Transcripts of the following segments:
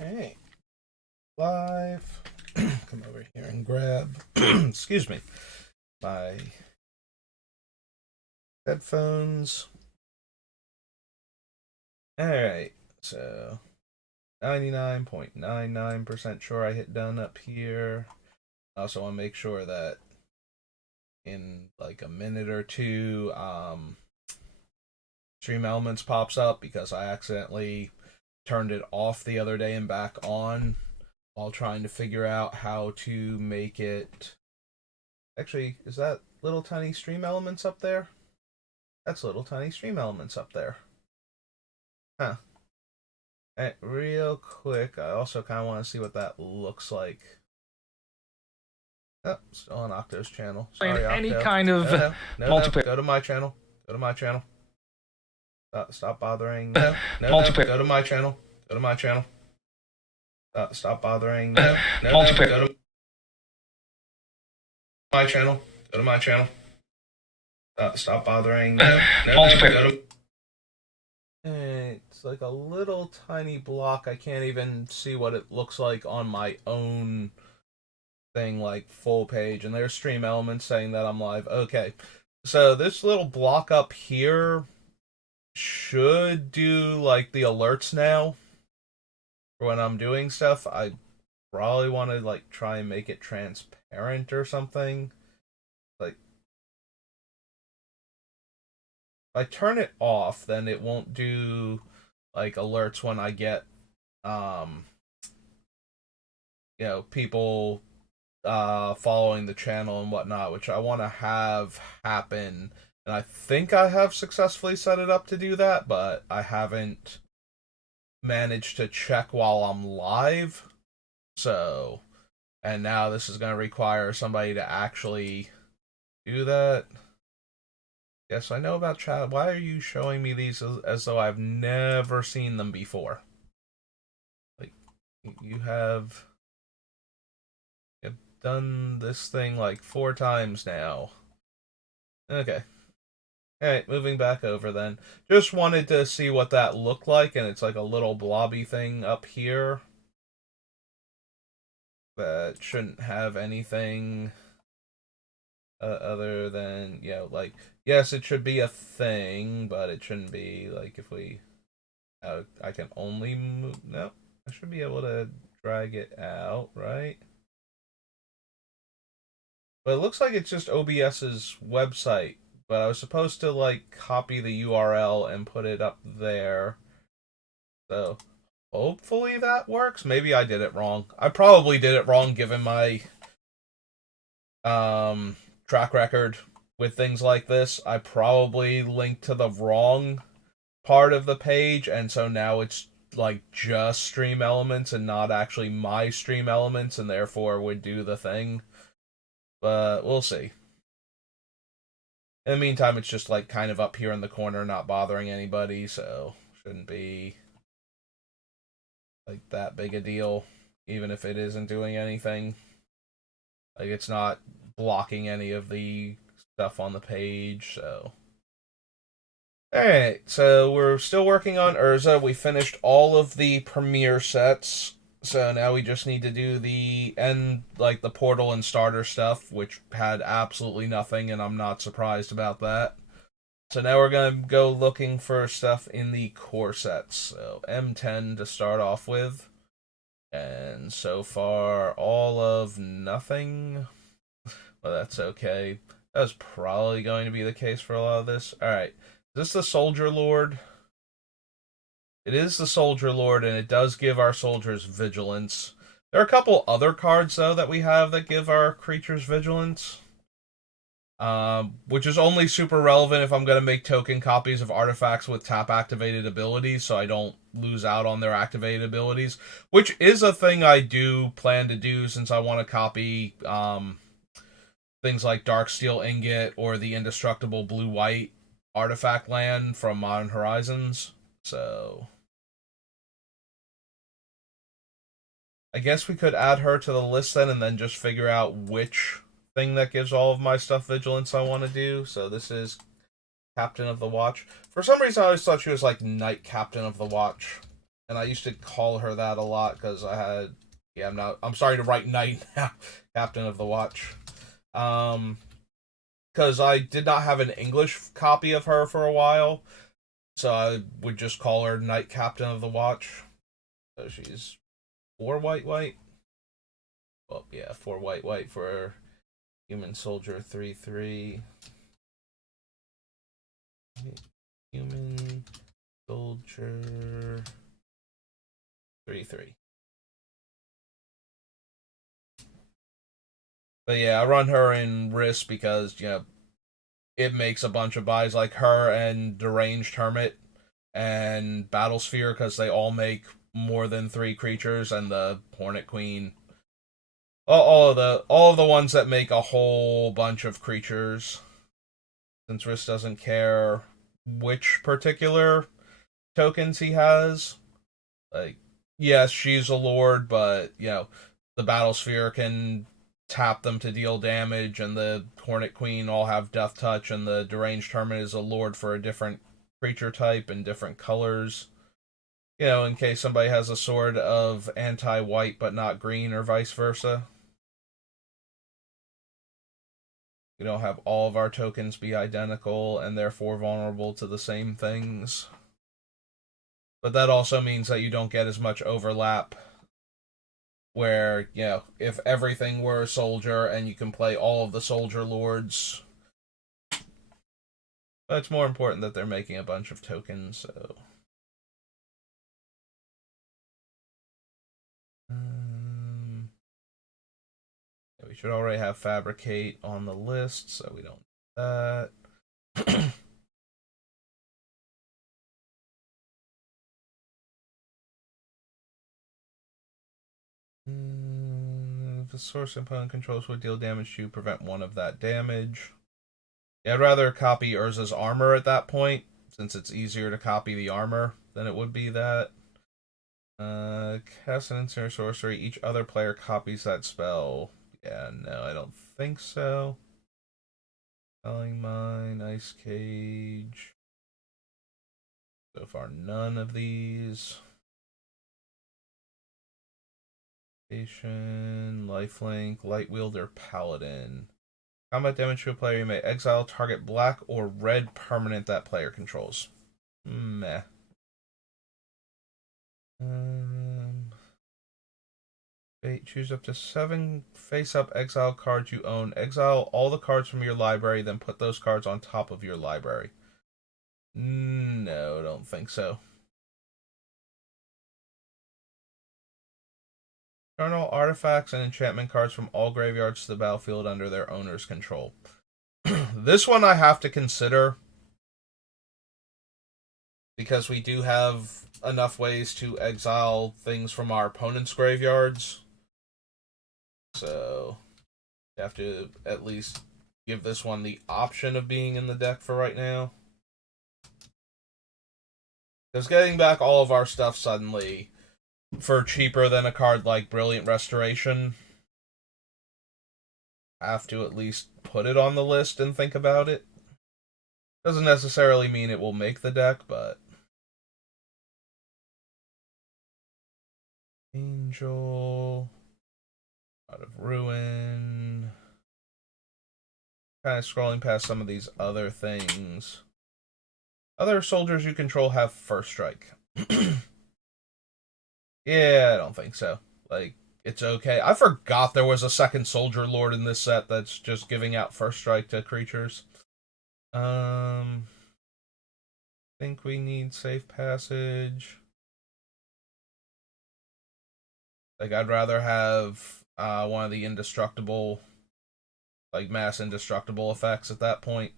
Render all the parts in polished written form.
Hey, live. Come over here and grab, excuse me, my headphones. Alright, so 99.99% sure I hit done up here. I also want to make sure that in like a minute or two, Stream Elements pops up because I accidentally turned it off the other day and back on while trying to figure out how to make it. Actually, is that little tiny Stream Elements up there? That's little tiny Stream Elements up there. Huh. Hey, real quick, I also kind of want to see what that looks like. Oh, still on Octo's channel. Sorry, any Octo. kind of No. Go to my channel. Go to my channel. Stop bothering. No. multiplayer. Go to my channel. Go to my channel. Stop bothering. Multiplayer. Go to my channel. Go to my channel. Stop bothering. Multiplayer. Go to. It's like a little tiny block. I can't even see what it looks like on my own thing, like full page. And there's Stream Elements saying that I'm live. Okay. So this little block up here should do like the alerts now for when I'm doing stuff. I probably want to like try and make it transparent or something. Like if I turn it off, then it won't do like alerts when I get people following the channel and whatnot, which I want to have happen. And I think I have successfully set it up to do that, but I haven't managed to check while I'm live. So, and now this is going to require somebody to actually do that. Yes, I know about chat. Why are you showing me these as though I've never seen them before? Like, you have done this thing like 4 times now. Okay. Alright, moving back over then. Just wanted to see what that looked like, and it's like a little blobby thing up here that shouldn't have anything other than, like, yes, it should be a thing, but it shouldn't be, like, if we, I can only move, no, I should be able to drag it out, right? But it looks like it's just OBS's website, but I was supposed to, like, copy the URL and put it up there, so hopefully that works. Maybe I did it wrong. I probably did it wrong given my track record with things like this. I probably linked to the wrong part of the page, and so now it's like just Stream Elements and not actually my Stream Elements, and therefore would do the thing. But we'll see. In the meantime, it's just like kind of up here in the corner, not bothering anybody, so shouldn't be like that big a deal, even if it isn't doing anything. Like, it's not blocking any of the stuff on the page, so. Alright, so we're still working on Urza. We finished all of the premiere sets, so now we just need to do the end, like the portal and starter stuff, which had absolutely nothing, and I'm not surprised about that. So now we're going to go looking for stuff in the core sets. So M10 to start off with. And so far, all of nothing. Well, that's okay. That's probably going to be the case for a lot of this. Alright. Is this the Soldier Lord? It is the Soldier Lord, and it does give our soldiers vigilance. There are a couple other cards, though, that we have that give our creatures vigilance. Which is only super relevant if I'm going to make token copies of artifacts with tap-activated abilities, so I don't lose out on their activated abilities. Which is a thing I do plan to do, since I want to copy things like Darksteel Ingot or the indestructible blue-white artifact land from Modern Horizons. So I guess we could add her to the list then, and then just figure out which thing that gives all of my stuff vigilance I want to do. So this is Captain of the Watch. For some reason, I always thought she was like Knight Captain of the Watch. and I used to call her that a lot because I had. Yeah, I'm sorry to write Knight now, Captain of the Watch. Um, because I did not have an English copy of her for a while, so I would just call her Knight Captain of the Watch. So she's 4 white. Well, yeah, 4 white for Human Soldier 3/3. Human Soldier 3/3. But yeah, I run her in Risk because, it makes a bunch of buys like her and Deranged Hermit and Battlesphere because they all make more than 3 creatures, and the Hornet Queen. All of the ones that make a whole bunch of creatures. Since Risk doesn't care which particular tokens he has. Like, yes, she's a lord, but the Battlesphere can tap them to deal damage, and the Hornet Queen all have Death Touch, and the Deranged Hermit is a lord for a different creature type and different colors. In case somebody has a sword of anti-white but not green, or vice versa. We don't have all of our tokens be identical and therefore vulnerable to the same things. But that also means that you don't get as much overlap where, if everything were a soldier and you can play all of the soldier lords. But it's more important that they're making a bunch of tokens, so. We should already have Fabricate on the list, so we don't need that. If the source component controls would deal damage to you, prevent one of that damage. Yeah, I'd rather copy Urza's armor at that point, since it's easier to copy the armor than it would be that. Cast an instant sorcery. Each other player copies that spell. Yeah, no, I don't think so. Spelling Mine, Ice Cage. So far, none of these. Station, Lifelink, Light Wielder, Paladin. Combat damage to a player, you may exile target black or red permanent that player controls. Meh. Choose up to 7 face-up exile cards you own. Exile all the cards from your library, then put those cards on top of your library. No, don't think so. Turn all artifacts and enchantment cards from all graveyards to the battlefield under their owner's control. This one I have to consider because we do have enough ways to exile things from our opponent's graveyards. So, you have to at least give this one the option of being in the deck for right now. Because getting back all of our stuff suddenly for cheaper than a card like Brilliant Restoration, have to at least put it on the list and think about it. Doesn't necessarily mean it will make the deck, but. Angel. Out of Ruin. Kind of scrolling past some of these other things. Other soldiers you control have first strike. Yeah, I don't think so. Like, it's okay. I forgot there was a second soldier lord in this set that's just giving out first strike to creatures. Think we need safe passage. Like, I'd rather have one of the indestructible, like mass indestructible effects at that point.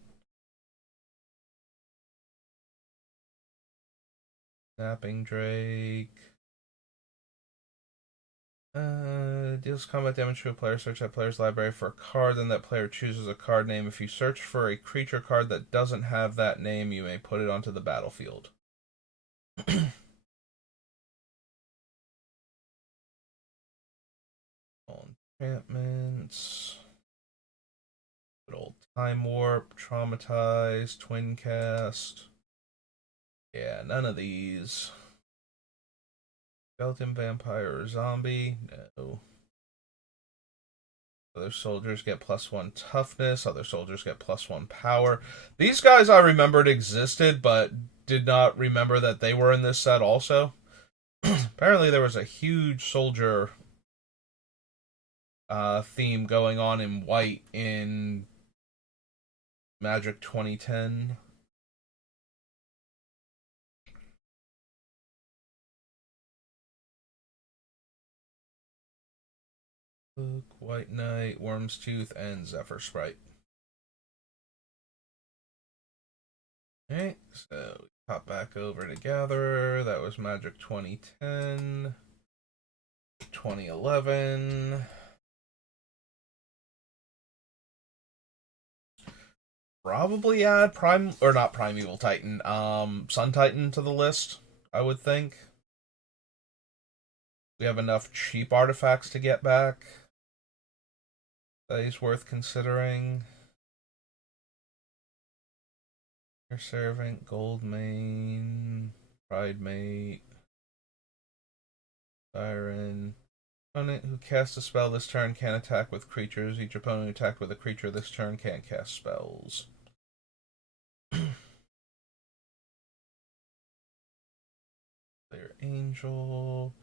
Snapping Drake. Deals combat damage to a player. Search that player's library for a card, then that player chooses a card name. If you search for a creature card that doesn't have that name, you may put it onto the battlefield. Enchantments. Good old Time Warp, Traumatize, Twin Cast. Yeah, none of these. Skeleton, vampire, or zombie? No. Other soldiers get +1 toughness. Other soldiers get +1 power. These guys I remembered existed, but did not remember that they were in this set also. Apparently there was a huge soldier theme going on in white in Magic 2010. Book, White Knight, Worm's Tooth, and Zephyr Sprite. Alright, so we pop back over to Gatherer. That was Magic 2010. 2011. Probably add Prime, or not Primeval Titan, Sun Titan to the list, I would think. We have enough cheap artifacts to get back. That is worth considering. Your Servant, Goldmane, Pridemate, Siren. Opponent who casts a spell this turn can't attack with creatures. Each opponent who attacked with a creature this turn can't cast spells. Clear Angel.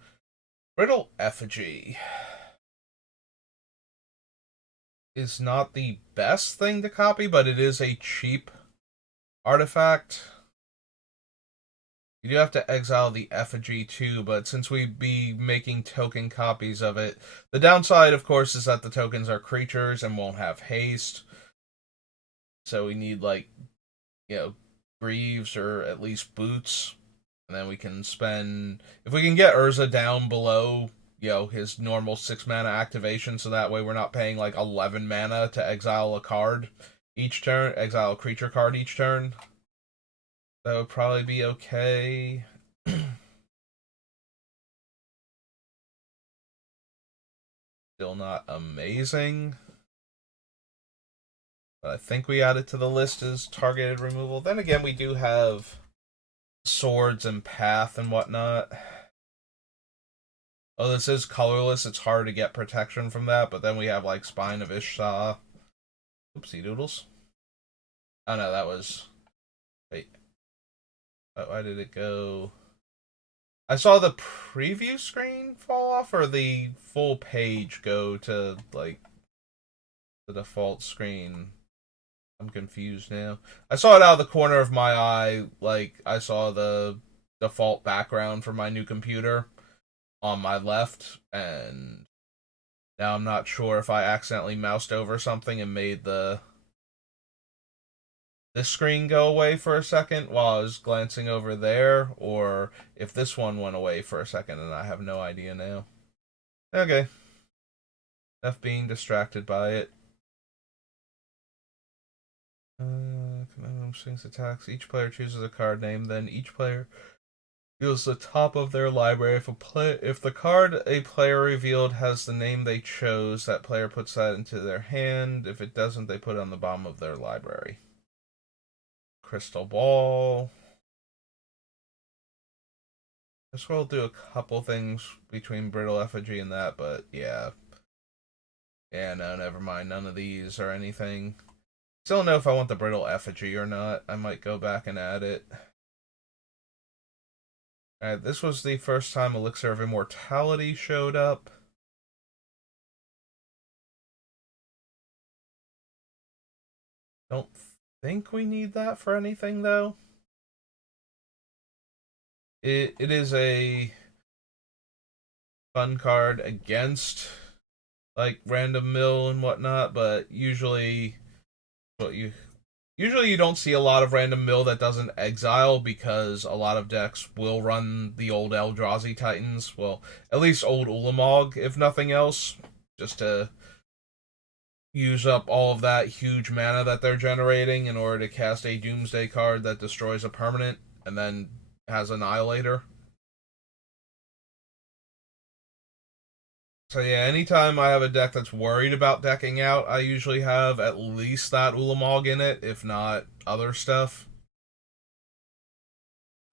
Brittle Effigy is not the best thing to copy, but it is a cheap artifact. You do have to exile the effigy too, but since we'd be making token copies of it, the downside, of course, is that the tokens are creatures and won't have haste. So we need, like, Greaves or at least Boots. And then we can spend... If we can get Urza down below, his normal 6 mana activation, so that way we're not paying, like, 11 mana to exile a card each turn, exile a creature card each turn. That would probably be okay. Still not amazing. But I think we added to the list as targeted removal. Then again, we do have swords and path and whatnot. Oh, this is colorless. It's hard to get protection from that. But then we have, like, Spine of Ishtar. Oopsie doodles. Oh, no, that was... Wait. Why did it go... I saw the preview screen fall off, or the full page go to, like, the default screen. I'm confused now. I saw it out of the corner of my eye, like, I saw the default background for my new computer on my left, and now I'm not sure if I accidentally moused over something and made this screen go away for a second while I was glancing over there, or if this one went away for a second, and I have no idea now. Okay. Enough being distracted by it. Swings attacks. Each player chooses a card name, then each player reveals the top of their library. If the card a player revealed has the name they chose, that player puts that into their hand. If it doesn't, they put it on the bottom of their library. Crystal Ball. This will do a couple things between Brittle Effigy and that, but yeah. Yeah, no, never mind. None of these or anything. Still don't know if I want the Brittle Effigy or not. I might go back and add it. Alright, this was the first time Elixir of Immortality showed up. Don't think we need that for anything, though. It is a fun card against, like, random mill and whatnot, but usually you don't see a lot of random mill that doesn't exile, because a lot of decks will run the old Eldrazi Titans. Well, at least old Ulamog, if nothing else, just to use up all of that huge mana that they're generating in order to cast a Doomsday card that destroys a permanent and then has Annihilator. So yeah, anytime I have a deck that's worried about decking out, I usually have at least that Ulamog in it, if not other stuff.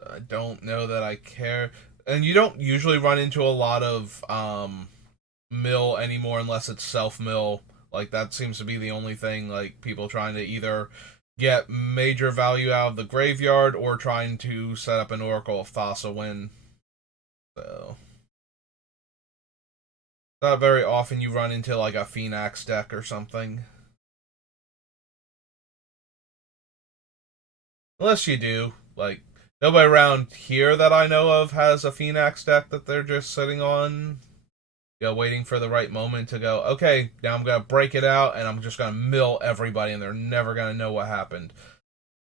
I don't know that I care. And you don't usually run into a lot of mill anymore unless it's self mill. Like that seems to be the only thing. Like people trying to either get major value out of the graveyard or trying to set up an Oracle of Thassa win. So not very often you run into like a Phoenix deck or something. Unless you do. Like nobody around here that I know of has a Phoenix deck that they're just sitting on, waiting for the right moment to go, okay, now I'm going to break it out and I'm just going to mill everybody and they're never going to know what happened.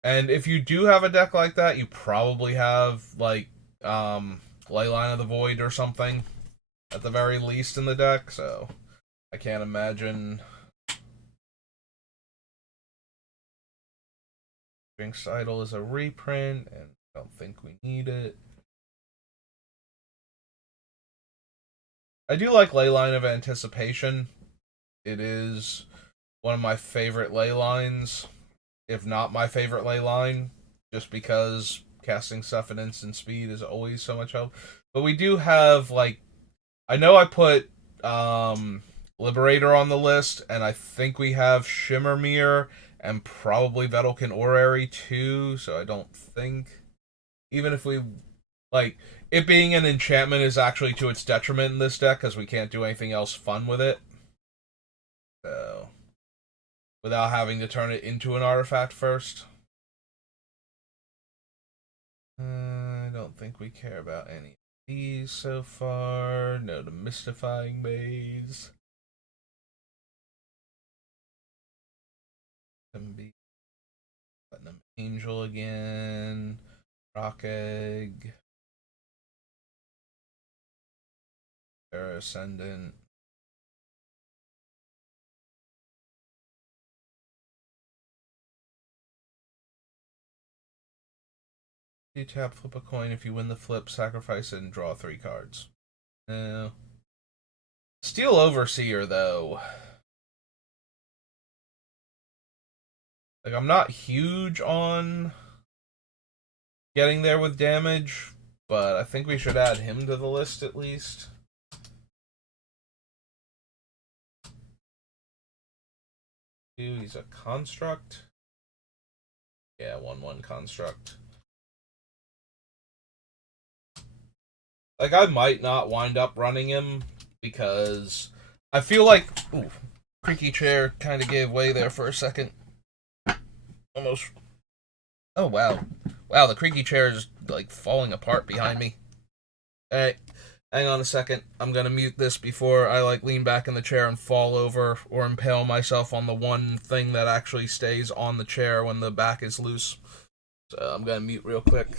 And if you do have a deck like that, you probably have, like, Leyline of the Void or something, at the very least in the deck, so I can't imagine. Jinx Idol is a reprint, and I don't think we need it. I do like Leyline of Anticipation. It is one of my favorite ley lines, if not my favorite ley line, just because casting stuff at instant speed is always so much help. But we do have, like, I know I put Liberator on the list, and I think we have Shimmermere and probably Vedalken Orrery too, so I don't think, even if we, like, it being an enchantment is actually to its detriment in this deck, because we can't do anything else fun with it. So, without having to turn it into an artifact first. I don't think we care about any of these so far. No, the Mystifying Maze. Platinum Angel again. Rock Egg. Terra Ascendant. You tap, flip a coin. If you win the flip, sacrifice it and draw 3 cards. No. Steel Overseer, though. Like, I'm not huge on getting there with damage, but I think we should add him to the list at least. He's a construct. Yeah, 1/1 construct. Like, I might not wind up running him because I feel like... Ooh, creaky chair kind of gave way there for a second. Almost... Oh, wow. Wow, the creaky chair is, like, falling apart behind me. Alright, hang on a second. I'm gonna mute this before I, like, lean back in the chair and fall over or impale myself on the one thing that actually stays on the chair when the back is loose. So I'm gonna mute real quick.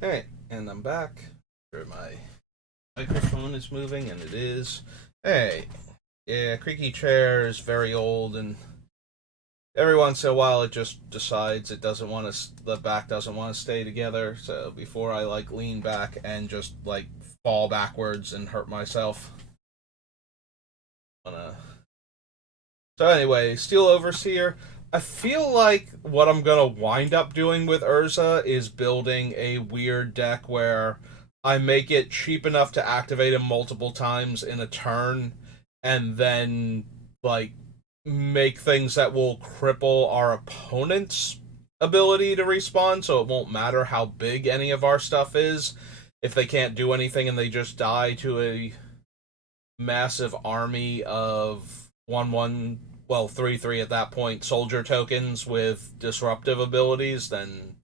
Alright, and I'm back. Sure, my microphone is moving, and it is. Hey, yeah, creaky chair is very old and every once in a while it just decides it doesn't want to, the back doesn't want to stay together. So before I like lean back and just like fall backwards and hurt myself, wanna. So anyway, Steel Overseer. I feel like what I'm gonna wind up doing with Urza is building a weird deck where I make it cheap enough to activate him multiple times in a turn, and then like make things that will cripple our opponent's ability to respawn, so it won't matter how big any of our stuff is. If they can't do anything and they just die to a massive army of 1/1, well, 3/3 at that point, soldier tokens with disruptive abilities, then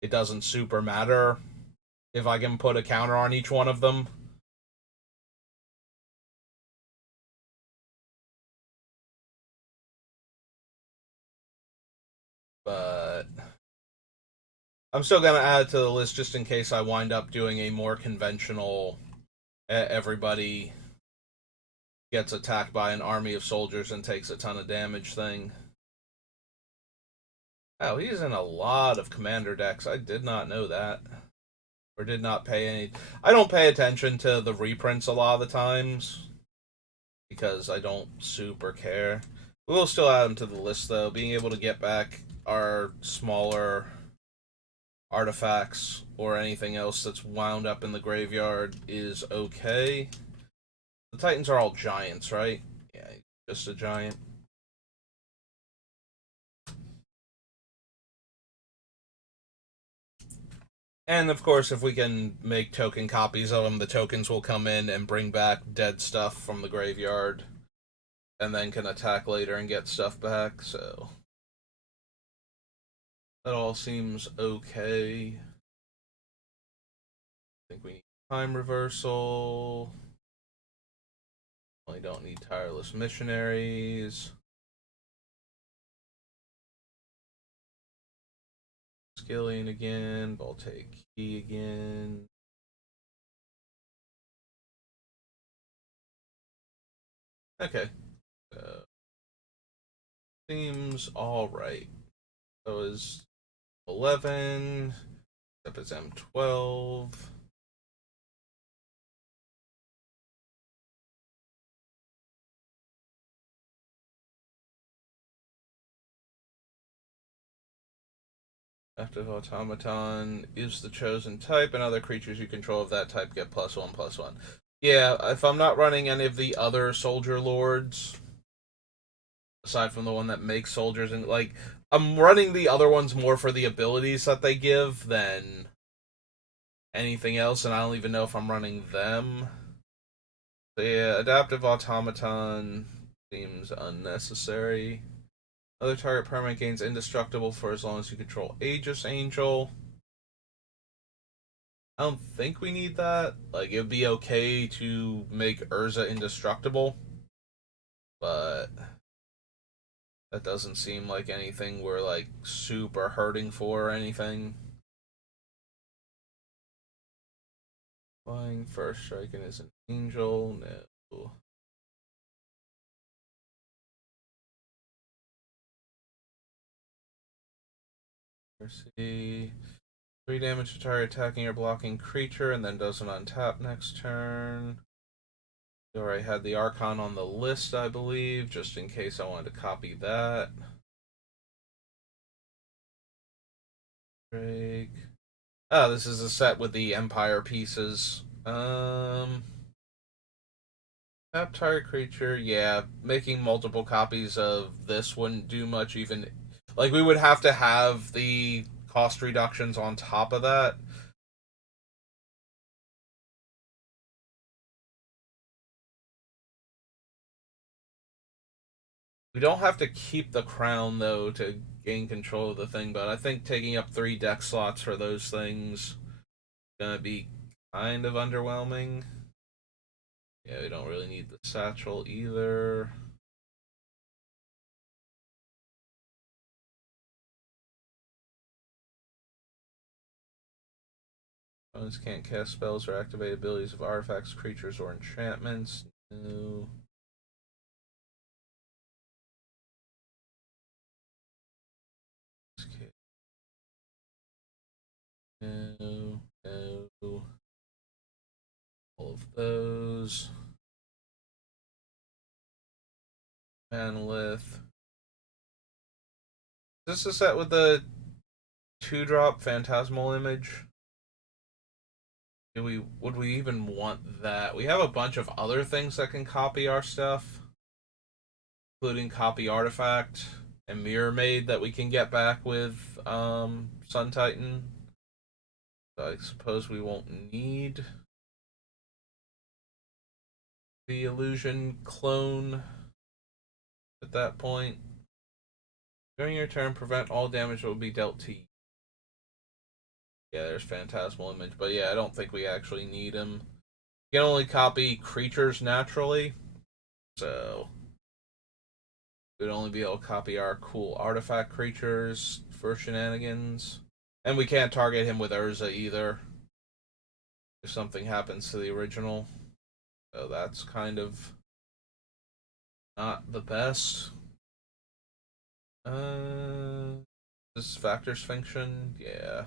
it doesn't super matter if I can put a counter on each one of them. But I'm still gonna add it to the list just in case I wind up doing a more conventional everybody gets attacked by an army of soldiers and takes a ton of damage thing. Oh, he's in a lot of commander decks. I did not know that. Or did not pay any. I don't pay attention to the reprints a lot of the times because I don't super care. We will still add them to the list though. Being able to get back our smaller artifacts or anything else that's wound up in the graveyard is okay. The Titans are all giants, right? Yeah, just a giant. And of course, if we can make token copies of them, the tokens will come in and bring back dead stuff from the graveyard, and then can attack later and get stuff back. So that all seems okay. I think we need time reversal. We don't need tireless missionaries. Skillian again. Voltaic key again. Okay. Seems alright. So is 11. Up is M12. Active automaton is the chosen type, and other creatures you control of that type get +1/+1. Yeah, if I'm not running any of the other soldier lords, aside from the one that makes soldiers, and like I'm running the other ones more for the abilities that they give than anything else, and I don't even know if I'm running them. So yeah, adaptive automaton seems unnecessary. Other target permanent gains indestructible for as long as you control Aegis Angel. I don't think we need that. Like, it would be okay to make Urza indestructible, but that doesn't seem like anything we're, like, super hurting for or anything. Flying first striking is an angel. No. Mercy. 3 damage to target attacking or blocking creature, and then doesn't untap next turn. We already had the Archon on the list, I believe, just in case I wanted to copy that. Drake. Oh, this is a set with the Empire pieces. Tap target creature, yeah. Making multiple copies of this wouldn't do much even. Like, we would have to have the cost reductions on top of that. We don't have to keep the crown, though, to gain control of the thing, but I think taking up 3 deck slots for those things is gonna be kind of underwhelming. Yeah, we don't really need the satchel either. Opponents can't cast spells or activate abilities of artifacts, creatures, or enchantments. No. No, no. All of those. Manolith. Is this a set with the 2-drop phantasmal image? Would we even want that? We have a bunch of other things that can copy our stuff, including copy artifact and mirror maid that we can get back with Sun Titan. So I suppose we won't need the illusion clone at that point. During your turn, prevent all damage that will be dealt to you. Yeah, there's Phantasmal Image, but yeah, I don't think we actually need him. You can only copy creatures naturally, so we'd only be able to copy our cool artifact creatures for shenanigans. And we can't target him with Urza either if something happens to the original. So that's kind of not the best. This Factor's function, yeah.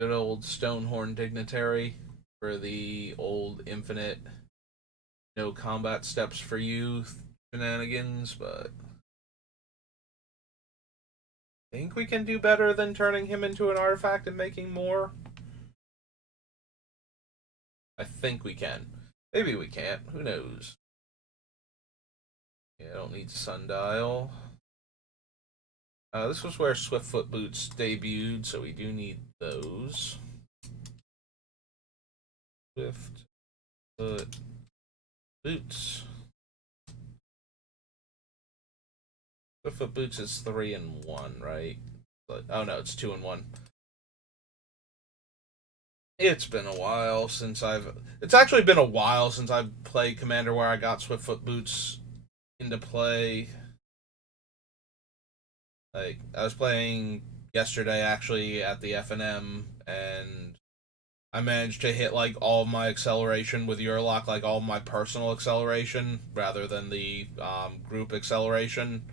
Good old Stonehorn Dignitary for the old infinite no combat steps for you shenanigans, but I think we can do better than turning him into an artifact and making more. I think we can. Maybe we can't. Who knows? Yeah, I don't need Sundial. This was where Swiftfoot Boots debuted, so we do need those. Swiftfoot Boots. Swiftfoot Boots is 3 and 1, right? But, oh no, it's 2 and 1. It's been a while since It's actually been a while since I've played Commander where I got Swiftfoot Boots into play. Like, I was playing yesterday actually at the FNM, and I managed to hit like all of my acceleration with Urlock, like all of my personal acceleration rather than the group acceleration.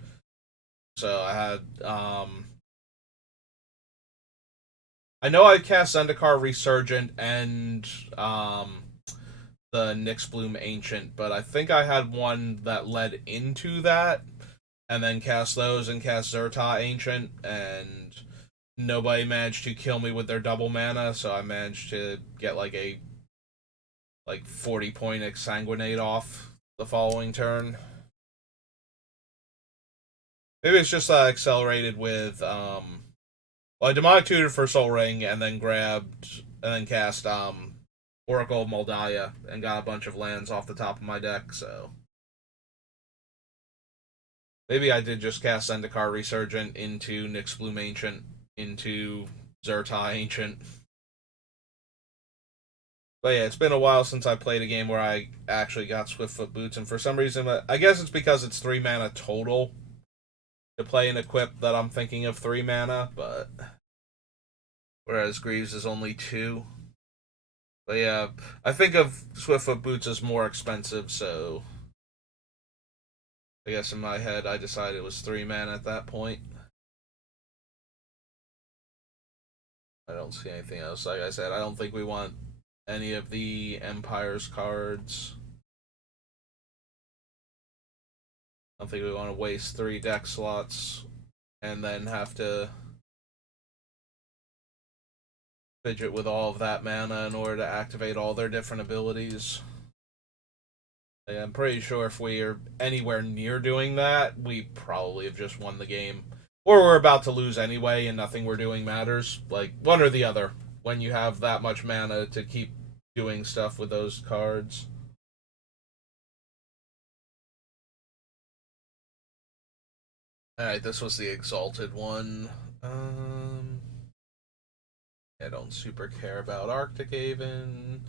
So I had I know I cast Zendikar Resurgent and the Nyxbloom Ancient, but I think I had one that led into that, and then cast those and cast Zerta Ancient, and nobody managed to kill me with their double mana, so I managed to get like a 40-point Exsanguinate off the following turn. Maybe it's just accelerated with well, I Demonic Tutor for Soul Ring and then cast Oracle of Moldaya and got a bunch of lands off the top of my deck, so maybe I did just cast Zendikar Resurgent into Nyxbloom Ancient into Zerta Ancient. But yeah, it's been a while since I played a game where I actually got Swiftfoot Boots, and for some reason, I guess it's because it's 3 mana total to play an equip that I'm thinking of 3 mana, but whereas Greaves is only 2. But yeah, I think of Swiftfoot Boots as more expensive, so I guess in my head I decided it was 3 mana at that point. I don't see anything else. Like I said, I don't think we want any of the Empire's cards. I don't think we want to waste 3 deck slots and then have to fidget with all of that mana in order to activate all their different abilities. I'm pretty sure if we are anywhere near doing that, we probably have just won the game. Or we're about to lose anyway and nothing we're doing matters. Like, one or the other, when you have that much mana to keep doing stuff with those cards. Alright, this was the Exalted one. I don't super care about Arctic Haven.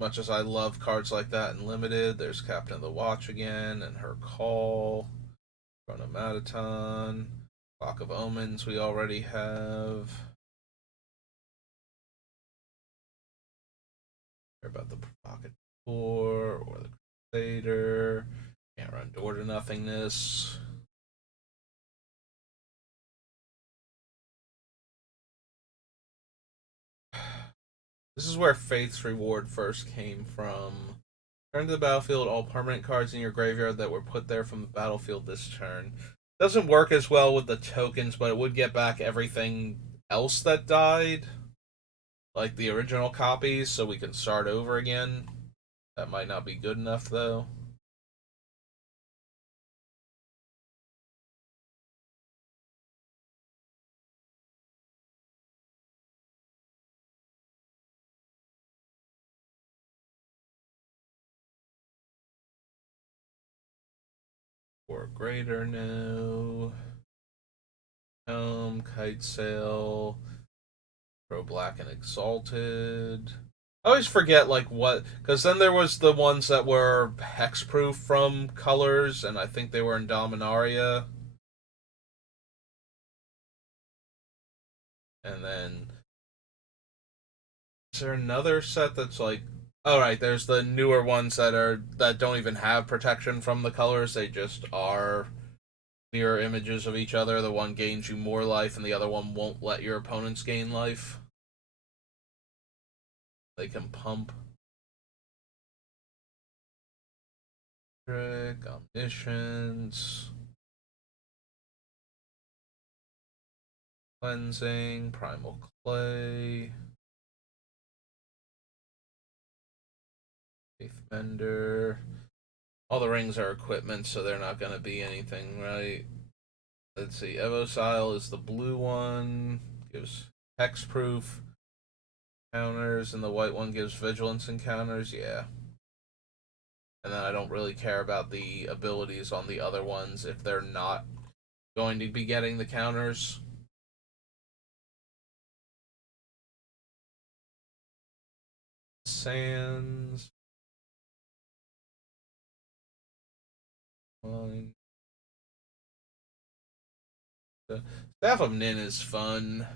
Much as I love cards like that in Limited, there's Captain of the Watch again, and her call. Chronomataton. Clock of Omens we already have. Care about the Provocateur or the Crusader. Can't run Door to Nothingness. This is where Faith's Reward first came from. Turn to the battlefield all permanent cards in your graveyard that were put there from the battlefield this turn. Doesn't work as well with the tokens, but it would get back everything else that died, like the original copies, so we can start over again. That might not be good enough, though. Or greater, no. Kite Sail. Pro Black and Exalted. I always forget, like, what. Because then there was the ones that were hexproof from colors, and I think they were in Dominaria. And then. Is there another set that's like. Oh, right, there's the newer ones that don't even have protection from the colors. They just are mirror images of each other. The one gains you more life, and the other one won't let your opponents gain life. They can pump. Trick, Omniscience, Cleansing, Primal Clay, Faithbender. All the rings are equipment, so they're not going to be anything, right? Let's see. Evocile is the blue one. Gives hexproof counters, and the white one gives vigilance encounters. Yeah. And then I don't really care about the abilities on the other ones if they're not going to be getting the counters. Sands. The Staff of Nin is fun.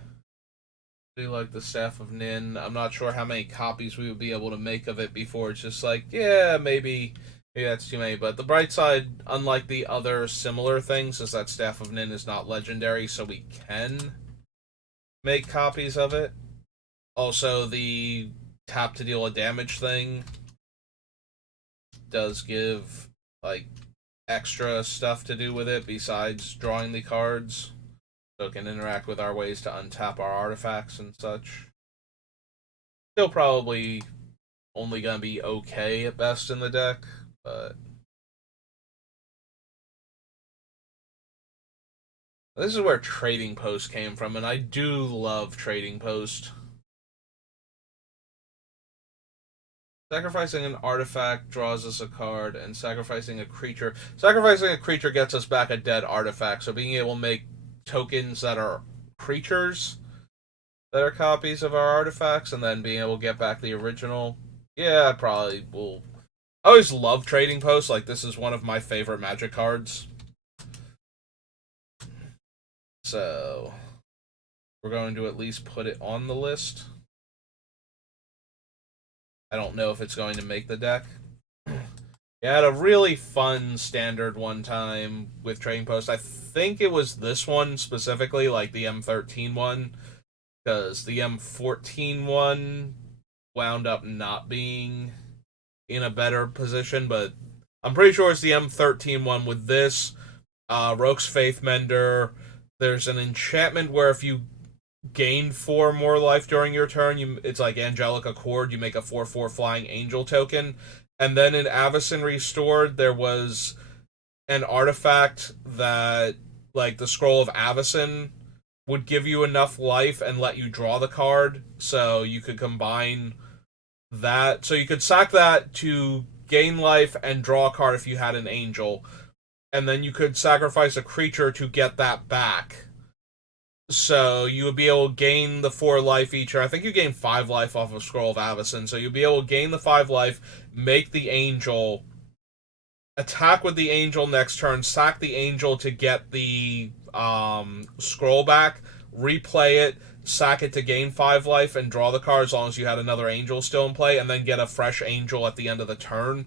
I do like the Staff of Nin. I'm not sure how many copies we would be able to make of it before it's just like, yeah, maybe that's too many. But the bright side, unlike the other similar things, is that Staff of Nin is not legendary, so we can make copies of it. Also, the tap to deal a damage thing does give, like, extra stuff to do with it besides drawing the cards. So it can interact with our ways to untap our artifacts and such. Still probably only gonna be okay at best in the deck, but this is where Trading Post came from, and I do love Trading Post. Sacrificing an artifact draws us a card, and sacrificing a creature. Sacrificing a creature gets us back a dead artifact, so being able to make tokens that are creatures that are copies of our artifacts, and then being able to get back the original. Yeah, I probably will. I always love Trading Post. Like, this is one of my favorite Magic cards. So, we're going to at least put it on the list. I don't know if it's going to make the deck. Yeah, I had a really fun standard one time with Trading Post. I think it was this one specifically, like the M13 one, because the M14 one wound up not being in a better position, but I'm pretty sure it's the M13 one with this, Roke's Faithmender. There's an enchantment where if you gain 4 more life during your turn, it's like Angelic Accord, you make a 4/4 flying angel token. And then in Avacyn Restored, there was an artifact that, like, the Scroll of Avacyn would give you enough life and let you draw the card, so you could combine that. So you could sack that to gain life and draw a card if you had an angel, and then you could sacrifice a creature to get that back. So you would be able to gain the 4 life each, or I think you gain 5 life off of Scroll of Avacyn. So you'll be able to gain the 5 life, make the angel, attack with the angel next turn, sack the angel to get the scroll back, replay it, sack it to gain 5 life, and draw the card as long as you had another angel still in play, and then get a fresh angel at the end of the turn.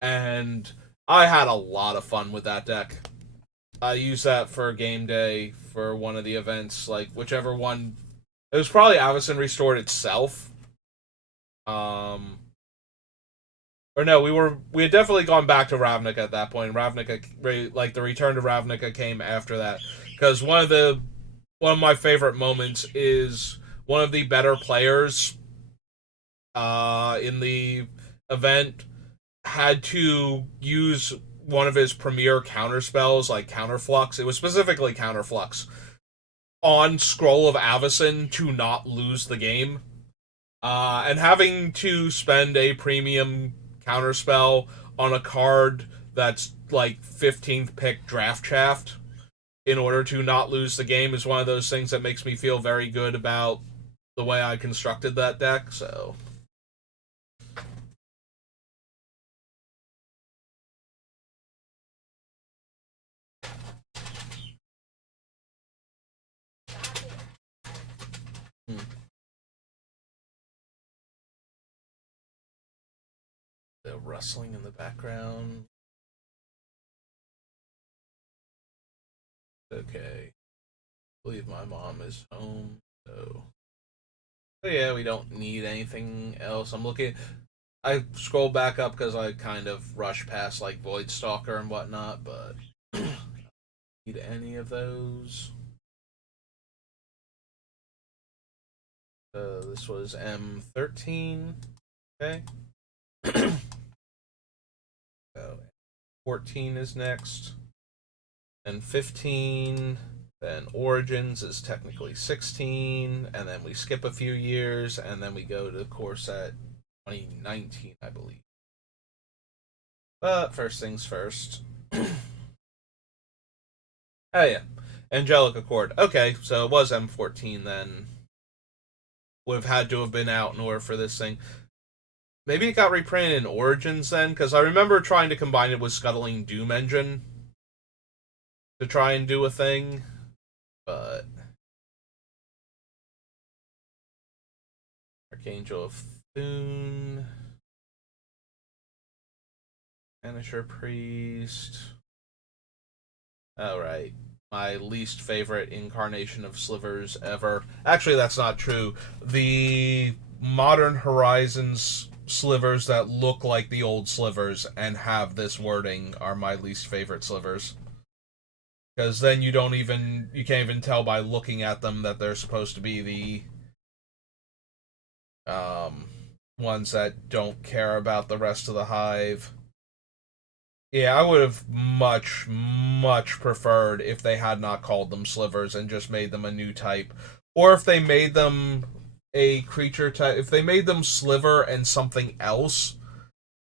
And I had a lot of fun with that deck. I used that for game day for one of the events, like whichever one. It was probably Avacyn Restored itself, Um, or no, we had definitely gone back to Ravnica at that point. Ravnica, like the return to Ravnica, came after that because one of my favorite moments is one of the better players in the event had to use one of his premier counter spells like Counterflux. It was specifically Counterflux on Scroll of Avacyn to not lose the game. And having to spend a premium counterspell on a card that's like 15th pick draft shaft in order to not lose the game is one of those things that makes me feel very good about the way I constructed that deck. So, the rustling in the background. Okay. I believe my mom is home. So yeah, we don't need anything else. I'm looking. I scroll back up because I kind of rush past like Void Stalker and whatnot, but need any of those. This was M13. Okay. So 14 is next. Then 15. Then Origins is technically 16. And then we skip a few years. And then we go to the course at 2019, I believe. But first things first. Oh, yeah. Angelic Accord. Okay, so it was M14 then. Would have had to have been out in order for this thing. Maybe it got reprinted in Origins then, because I remember trying to combine it with Scuttling Doom Engine to try and do a thing, but Archangel of Thune, Vanisher Priest. Alright. My least favorite incarnation of Slivers ever. Actually, that's not true. The Modern Horizons slivers that look like the old slivers and have this wording are my least favorite slivers. Because then you can't even tell by looking at them that they're supposed to be the ones that don't care about the rest of the hive. Yeah, I would have much preferred if they had not called them slivers and just made them a new type. Or if they made them a creature type. If they made them sliver and something else,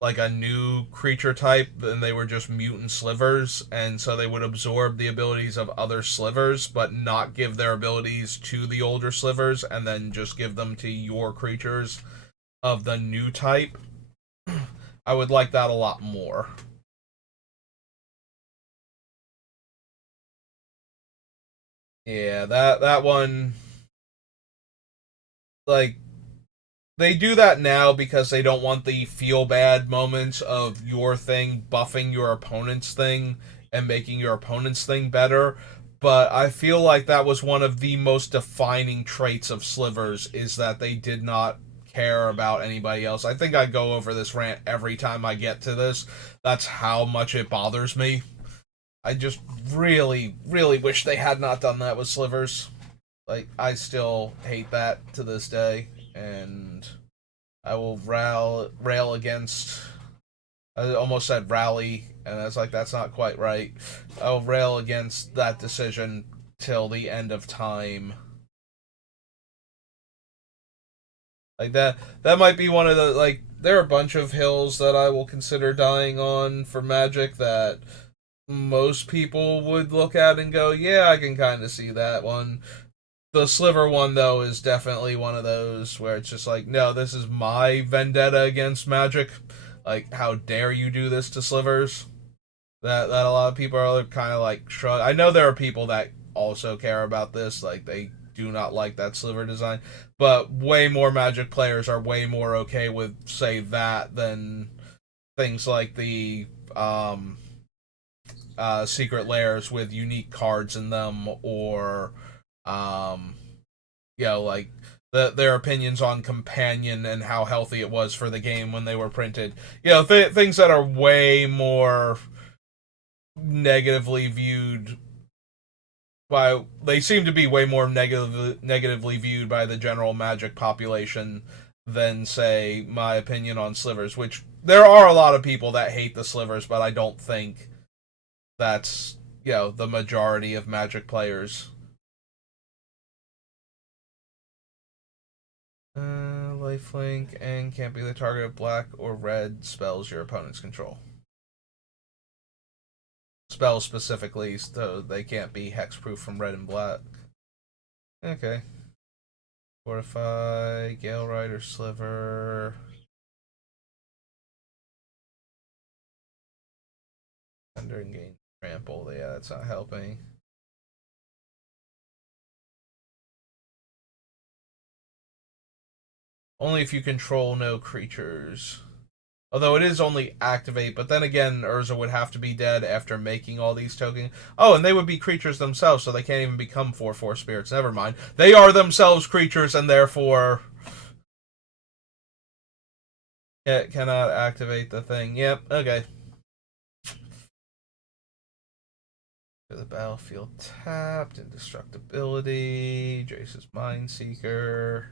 like a new creature type, then they were just mutant slivers, and so they would absorb the abilities of other slivers, but not give their abilities to the older slivers, and then just give them to your creatures of the new type. I would like that a lot more. Yeah, that one, like, they do that now because they don't want the feel bad moments of your thing buffing your opponent's thing and making your opponent's thing better. But I feel like that was one of the most defining traits of Slivers is that they did not care about anybody else. I think I go over this rant every time I get to this. That's how much it bothers me. I just really wish they had not done that with Slivers. Like, I still hate that to this day, and I will rail against. I almost said rally, and I was like, that's not quite right. I'll rail against that decision till the end of time. Like that might be one of the like. There are a bunch of hills that I will consider dying on for Magic that most people would look at and go, yeah, I can kind of see that one. The Sliver one though is definitely one of those where it's just like, no, this is my vendetta against Magic. Like, how dare you do this to Slivers? That a lot of people are kind of like shrug. I know there are people that also care about this, like they do not like that Sliver design, but way more Magic players are way more okay with say that than things like the secret layers with unique cards in them, or um, like their opinions on Companion and how healthy it was for the game when they were printed. Things that are way more negatively viewed they seem to be way more negatively viewed by the general Magic population than, say, my opinion on Slivers, which there are a lot of people that hate the Slivers, but I don't think that's, the majority of Magic players. Lifelink and can't be the target of black or red spells your opponents control. Spells specifically, so they can't be hexproof from red and black. Okay. Fortify, Gale Rider, Sliver. Thunder and gain trample. Yeah, that's not helping. Only if you control no creatures. Although it is only activate, but then again, Urza would have to be dead after making all these tokens. Oh, and they would be creatures themselves, so they can't even become 4/4 spirits. Never mind. They are themselves creatures, and therefore it cannot activate the thing. Yep, okay. To the battlefield tapped, indestructibility, Jace's Mindseeker.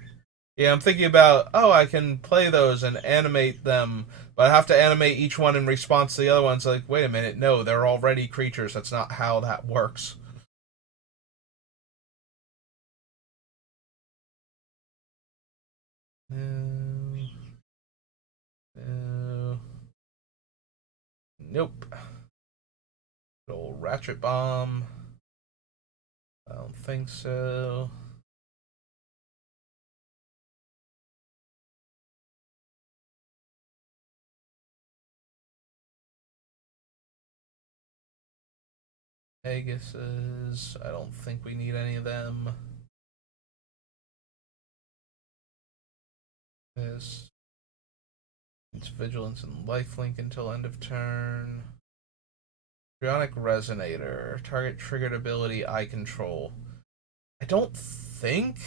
Yeah, I'm thinking about, I can play those and animate them, but I have to animate each one in response to the other ones. Like, wait a minute, no, they're already creatures. That's not how that works. No. No. Nope. Good old Ratchet Bomb. I don't think so. Pegasus. I don't think we need any of them. This. It's Vigilance and Lifelink until end of turn. Bionic Resonator. Target triggered ability I control. I don't think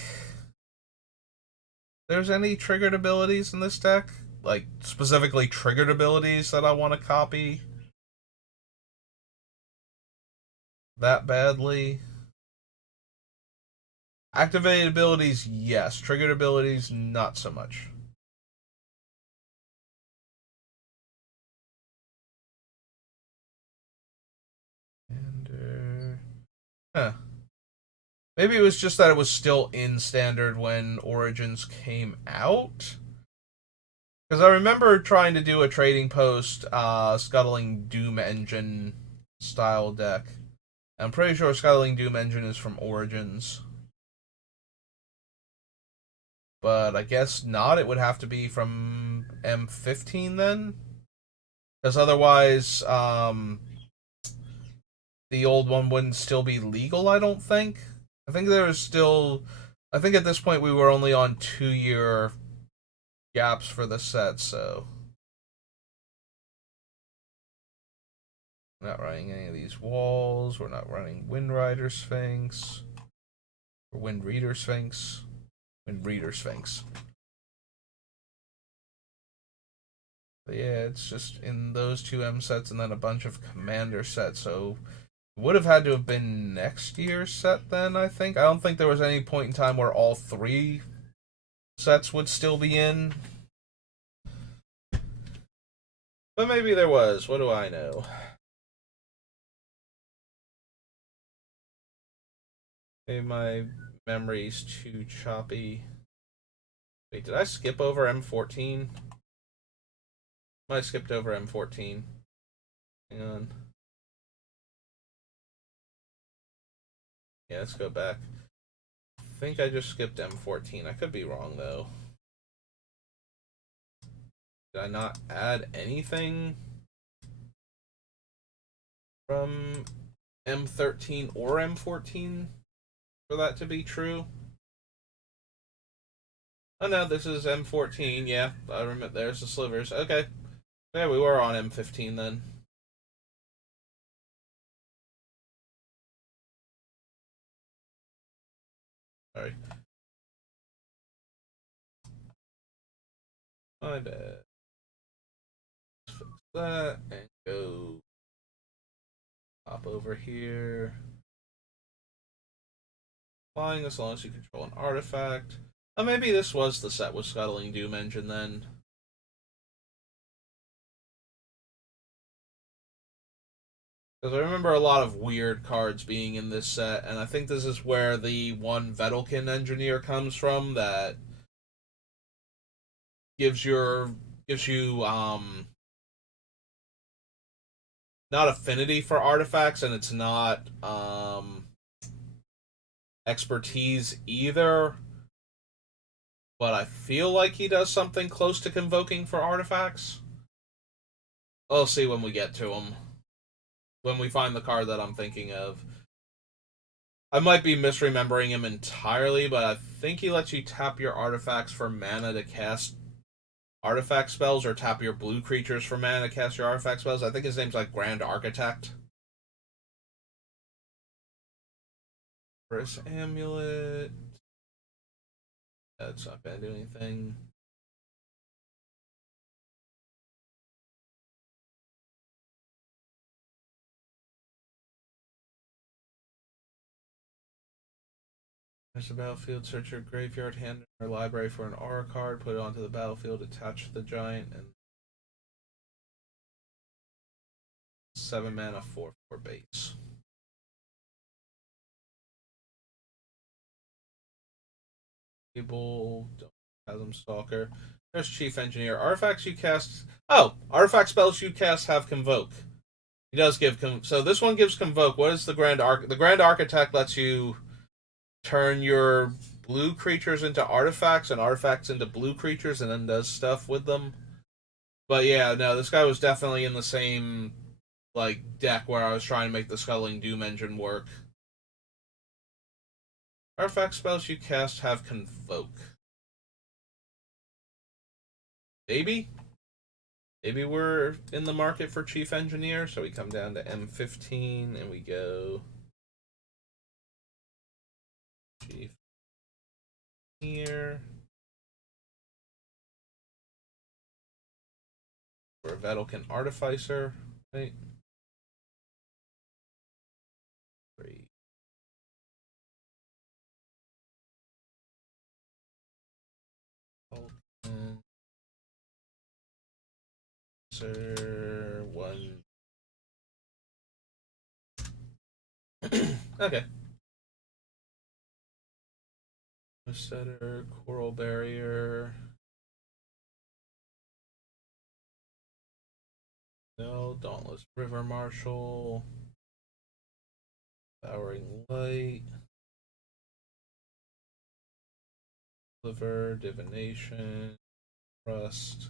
there's any triggered abilities in this deck. Like, specifically triggered abilities that I want to copy that badly. Activated abilities, yes. Triggered abilities, not so much. And, huh. Maybe it was just that it was still in Standard when Origins came out. Because I remember trying to do a trading post, Scuttling Doom Engine style deck. I'm pretty sure Scuttling Doom Engine is from Origins. But I guess not. It would have to be from M15 then. Because otherwise, the old one wouldn't still be legal, I don't think. I think there was still. I think at this point we were only on 2-year gaps for the set, so. We're not running any of these walls. We're not running Wind Rider Sphinx. Or Wind Reader Sphinx. Wind Reader Sphinx. But yeah, it's just in those two M sets and then a bunch of Commander sets, so it would have had to have been next year's set then, I think. I don't think there was any point in time where all 3 sets would still be in. But maybe there was. What do I know? Maybe my memory's too choppy. Wait, did I skip over M14? I skipped over M14. Hang on. Yeah, let's go back. I think I just skipped M14. I could be wrong, though. Did I not add anything from M13 or M14 for that to be true? Oh no, this is M14. Yeah, I remember. There's the slivers. Okay. Yeah, we were on M15 then. Sorry. My bad. Let's fix that and go hop over here. Flying as long as you control an artifact. Oh, maybe this was the set with Scuttling Doom Engine then. Because I remember a lot of weird cards being in this set, and I think this is where the one Vedalken engineer comes from that gives you not affinity for artifacts, and it's not expertise either. But I feel like he does something close to convoking for artifacts. We'll see when we get to him. When we find the card that I'm thinking of. I might be misremembering him entirely, but I think he lets you tap your artifacts for mana to cast artifact spells, or tap your blue creatures for mana to cast your artifact spells. I think his name's like Grand Architect. First Amulet. That's not gonna do anything. There's a battlefield, search your graveyard, hand or library for an aura card, put it onto the battlefield, attach the giant, and 7 mana, 4/4 base. Table, Chasm Stalker. There's Chief Engineer. Artifacts you cast. Oh, artifact spells you cast have Convoke. He does give so this one gives Convoke. What is the Grand The Grand Architect lets you turn your blue creatures into artifacts and artifacts into blue creatures, and then does stuff with them. But yeah, no, this guy was definitely in the same like deck where I was trying to make the Scuttling Doom engine work. Artifact spells you cast have Convoke. Maybe? Maybe we're in the market for Chief Engineer, so we come down to M15 and we go Chief Engineer. We're a Vedalken Artificer, right? 3. Sir, 1. Okay. Setter, Coral Barrier. No, Dauntless River Marshal. Powering Light. Liver, Divination. Rust.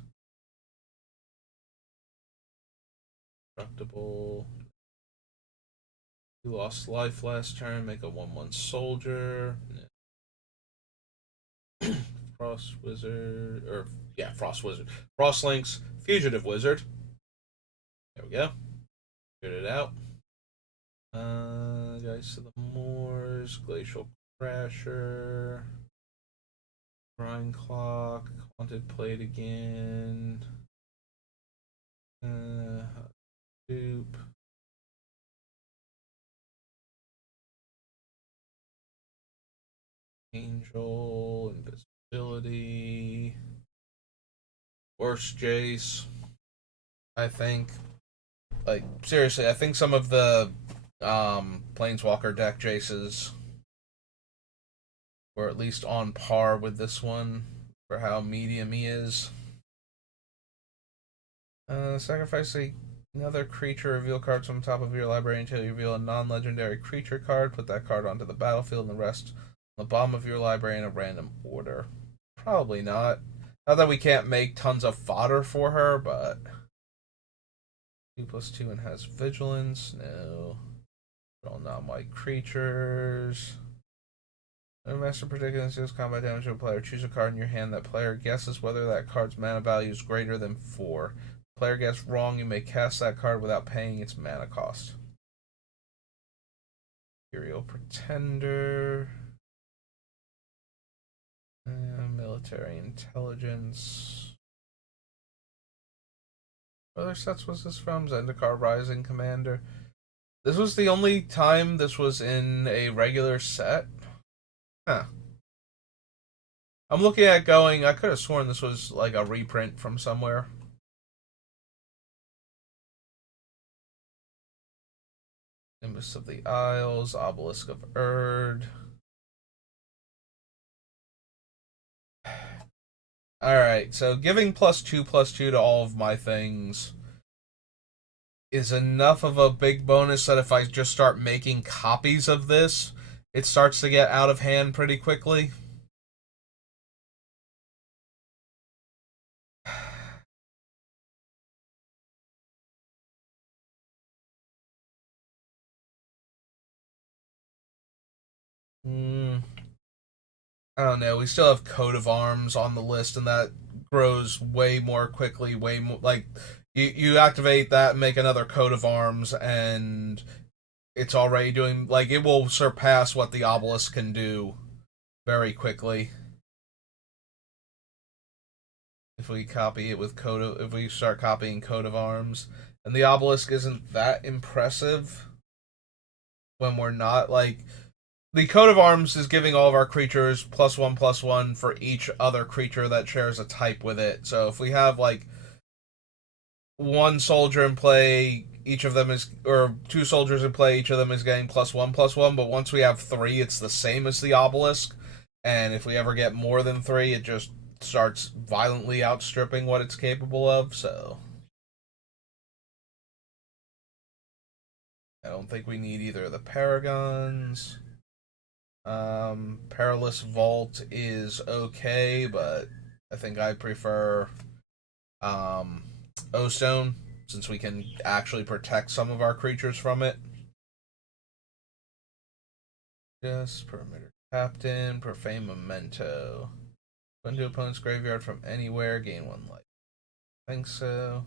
Destructible. You lost life last turn, make a 1/1 soldier. Frost Wizard, or yeah, Frost Wizard. Frost Links, Fugitive Wizard. There we go. Figured it out. Guys to the Moors, Glacial Crasher, Grind Clock, Haunted Plate again. Dupe. Angel, Invisibility. Worst Jace. I think. Like, seriously, I think some of the Planeswalker deck Jaces were at least on par with this one for how medium he is. Sacrifice another creature, reveal cards from the top of your library until you reveal a non-legendary creature card. Put that card onto the battlefield and the rest on the bottom of your library in a random order. Probably not. Not that we can't make tons of fodder for her, but 2/2 and has vigilance. No. All non-white creatures. No master predicament deals combat damage to a player. Choose a card in your hand. That player guesses whether that card's mana value is greater than 4. If the player gets wrong, you may cast that card without paying its mana cost. Imperial Pretender. Military Intelligence. What other sets was this from? Zendikar Rising Commander. This was the only time this was in a regular set? Huh. I'm looking at going, I could have sworn this was like a reprint from somewhere. Nimbus of the Isles, Obelisk of Erd. Alright, so giving +2/+2 to all of my things is enough of a big bonus that if I just start making copies of this, it starts to get out of hand pretty quickly. Hmm. I don't know. We still have Coat of Arms on the list, and that grows way more quickly. Way more like you activate that, and make another Coat of Arms, and it's already doing like it will surpass what the Obelisk can do very quickly if we copy it with if we start copying Coat of Arms, and the Obelisk isn't that impressive when we're not like the coat of arms is giving all of our creatures +1/+1 for each other creature that shares a type with it. So if we have like one soldier in play, each of them is, or two soldiers in play, each of them is getting +1/+1. But once we have three, it's the same as the obelisk. And if we ever get more than three, it just starts violently outstripping what it's capable of. So I don't think we need either of the paragons. Perilous Vault is okay, but I think I prefer O-Stone, since we can actually protect some of our creatures from it. Yes, Perimeter Captain, Profane Memento. Go into opponent's graveyard from anywhere, gain 1 life. I think so.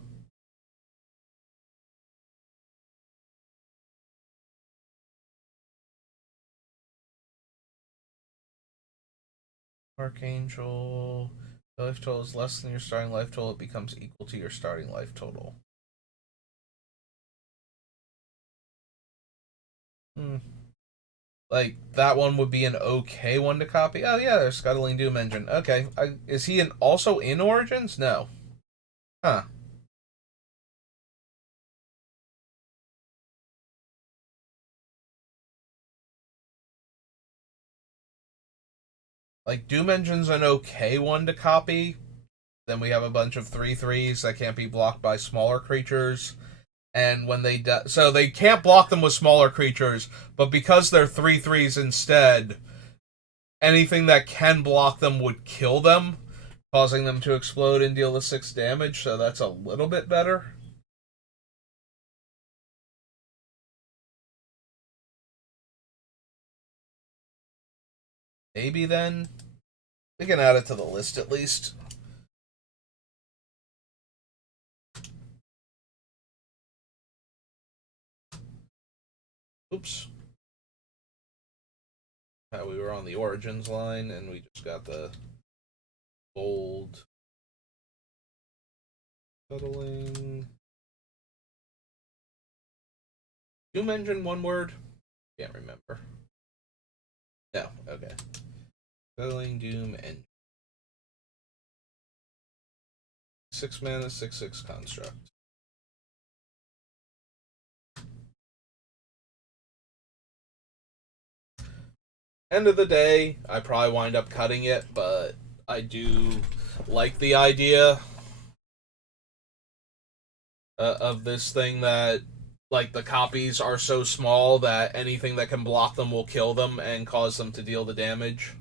Archangel. The life total is less than your starting life total, it becomes equal to your starting life total. Hmm. Like, that one would be an okay one to copy. Oh, yeah, there's Scuttling Doom Engine. Okay. Is he also in Origins? No. Huh. Like, Doom Engine's an okay one to copy. Then we have a bunch of 3/3s that can't be blocked by smaller creatures. And when they so they can't block them with smaller creatures, but because they're 3/3s instead, anything that can block them would kill them, causing them to explode and deal the 6 damage, so that's a little bit better. Maybe then we can add it to the list at least. Oops. We were on the Origins line and we just got the gold. Cuddling. Doom Engine, one word? Can't remember. No, okay. Cuddling Doom Engine. 6 mana, 6/6 construct. End of the day, I probably wind up cutting it, but I do like the idea of this thing that, like, the copies are so small that anything that can block them will kill them and cause them to deal the damage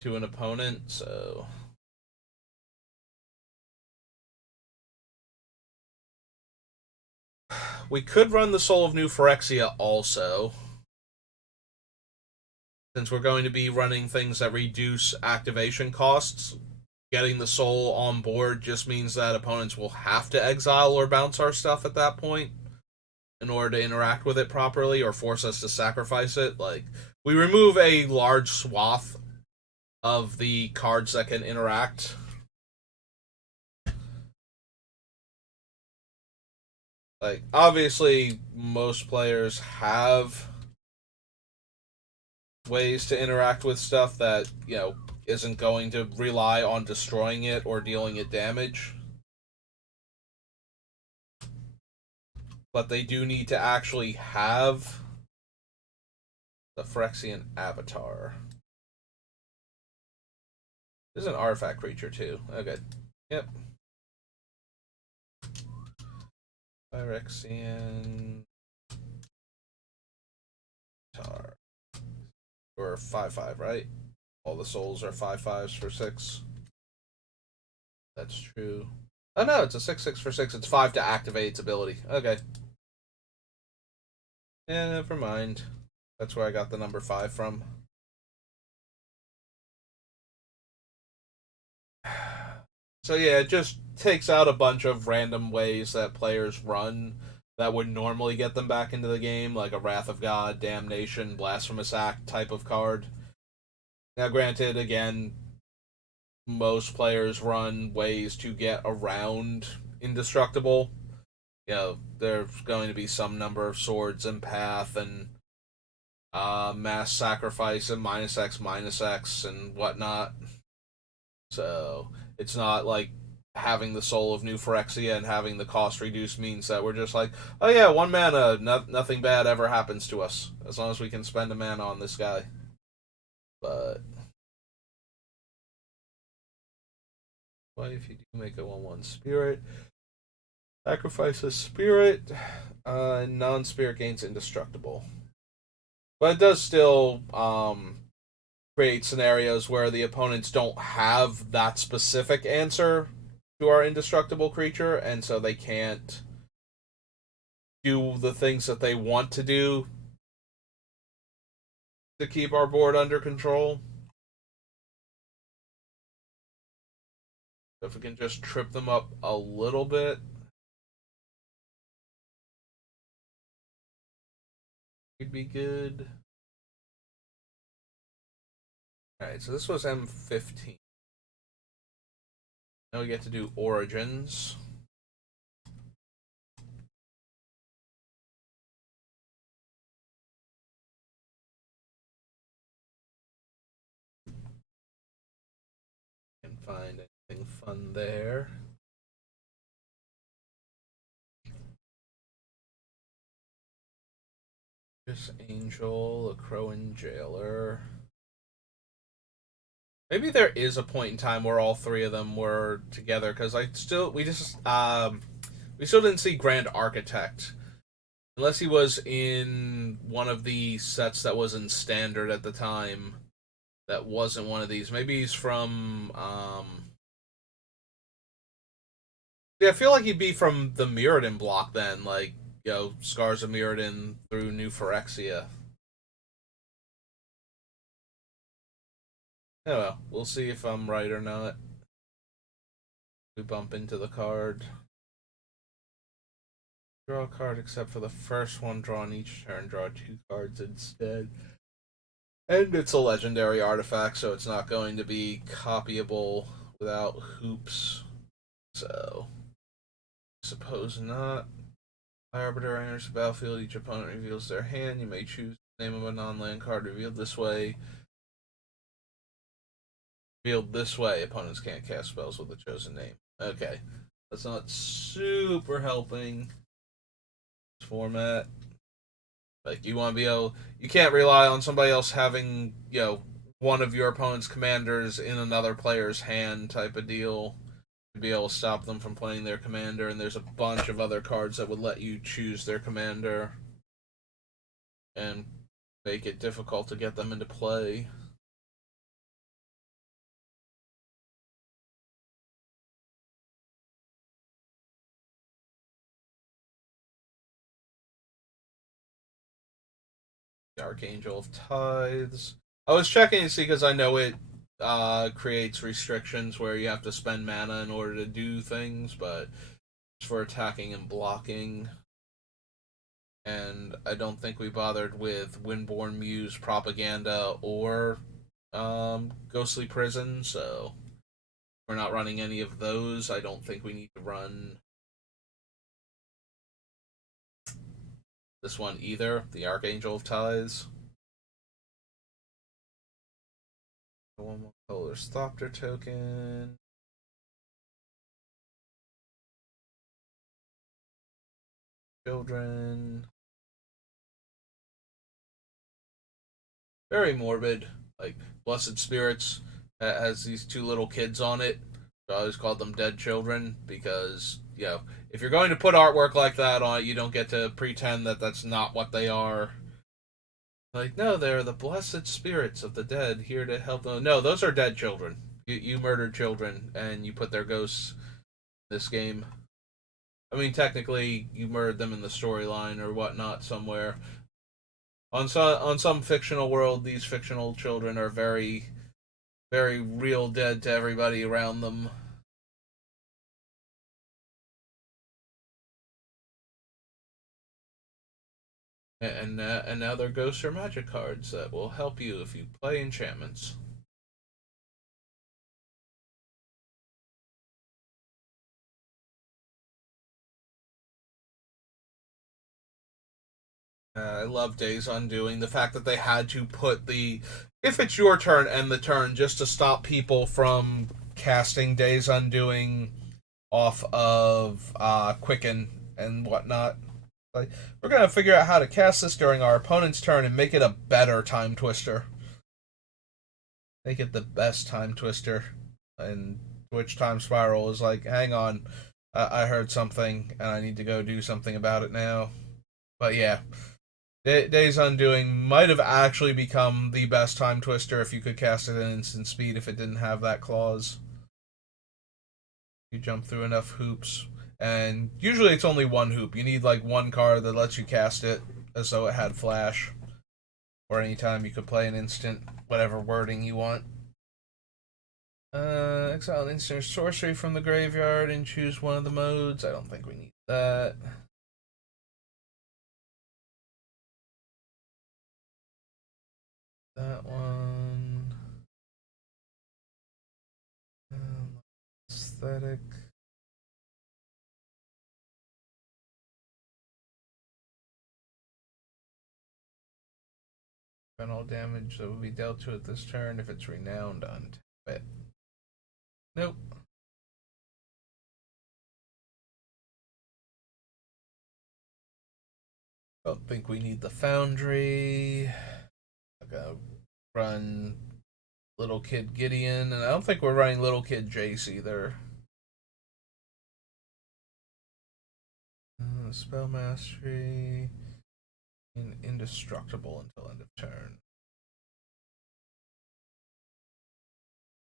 to an opponent, so... We could run the Soul of New Phyrexia also, since we're going to be running things that reduce activation costs. Getting the soul on board just means that opponents will have to exile or bounce our stuff at that point in order to interact with it properly, or force us to sacrifice it. Like, we remove a large swath of the cards that can interact. Like, obviously, most players have ways to interact with stuff that, isn't going to rely on destroying it or dealing it damage. But they do need to actually have the Phyrexian Avatar. This is an artifact creature, too. Okay. Yep. Phyrexian Avatar. Or 5/5, right? All the souls are 5/5s for 6. That's true. Oh no, it's a 6/6 for 6. It's 5 to activate its ability. Okay. Yeah, never mind. That's where I got the number 5 from. So yeah, it just takes out a bunch of random ways that players run that would normally get them back into the game, like a Wrath of God, Damnation, Blasphemous Act type of card. Now, granted, again, most players run ways to get around Indestructible. There's going to be some number of swords and path and mass sacrifice and -X and whatnot. So it's not like having the soul of New Phyrexia and having the cost reduced means that we're just like, oh yeah, 1 mana, nothing bad ever happens to us as long as we can spend a mana on this guy. But what if you do make a 1/1 spirit? Sacrifice a spirit, non-spirit gains indestructible. But it does still create scenarios where the opponents don't have that specific answer to our indestructible creature, and so they can't do the things that they want to do to keep our board under control. So if we can just trip them up a little bit, we'd be good. Alright, so this was M15. Now we get to do Origins. Can find anything fun there. Just Angel, a Crowan Jailer. Maybe there is a point in time where all 3 of them were together, because we still didn't see Grand Architect. Unless he was in one of the sets that was in Standard at the time. That wasn't one of these. Maybe he's from, yeah, I feel like he'd be from the Mirrodin block then, like, Scars of Mirrodin through New Phyrexia. Oh well, we'll see if I'm right or not. We bump into the card. Draw a card except for the first one drawn each turn. Draw 2 cards instead. And it's a legendary artifact, so it's not going to be copyable without hoops. So, suppose not. Arbiter enters the battlefield. Each opponent reveals their hand. You may choose the name of a non-land card revealed this way. Revealed this way, opponents can't cast spells with the chosen name. Okay, that's not super helping this format. Like, you want to be able, you can't rely on somebody else having, one of your opponent's commanders in another player's hand type of deal to be able to stop them from playing their commander, and there's a bunch of other cards that would let you choose their commander and make it difficult to get them into play. The Archangel of Tithes. I was checking to see because I know it creates restrictions where you have to spend mana in order to do things, but it's for attacking and blocking. And I don't think we bothered with Windborn Muse Propaganda or Ghostly Prison, so we're not running any of those. I don't think we need to run this one either. The Archangel of Ties. One more color Thopter token. Children. Very morbid. Like, Blessed Spirits has these two little kids on it. So I always called them dead children because, you know, if you're going to put artwork like that on it, you don't get to pretend that that's not what they are. Like, no, they're the blessed spirits of the dead here to help them. No, those are dead children. You murdered children and you put their ghosts in this game. I mean, technically, you murdered them in the storyline or whatnot somewhere. On some fictional world, these fictional children are very, very real dead to everybody around them. And now they're ghosts or magic cards that will help you if you play enchantments. I love Days Undoing. The fact that they had to put the if it's your turn, end the turn just to stop people from casting Days Undoing off of Quicken and whatnot. Like, we're gonna figure out how to cast this during our opponent's turn and make it a better time twister. Make it the best time twister. And which time spiral is like, hang on, I heard something and I need to go do something about it now. But yeah, Days Undoing might have actually become the best time twister if you could cast it at instant speed if it didn't have that clause. You jump through enough hoops. And usually it's only one hoop. You need like one card that lets you cast it as though it had flash. Or anytime you could play an instant, whatever wording you want. Exile an instant sorcery from the graveyard and choose one of the modes. I don't think we need that. That one. Aesthetic. And all damage that will be dealt to it this turn if it's renowned, untap it. Nope. Don't think we need the Foundry. I'm gonna run Little Kid Gideon, and I don't think we're running Little Kid Jace either. Spell Mastery. Indestructible until end of turn.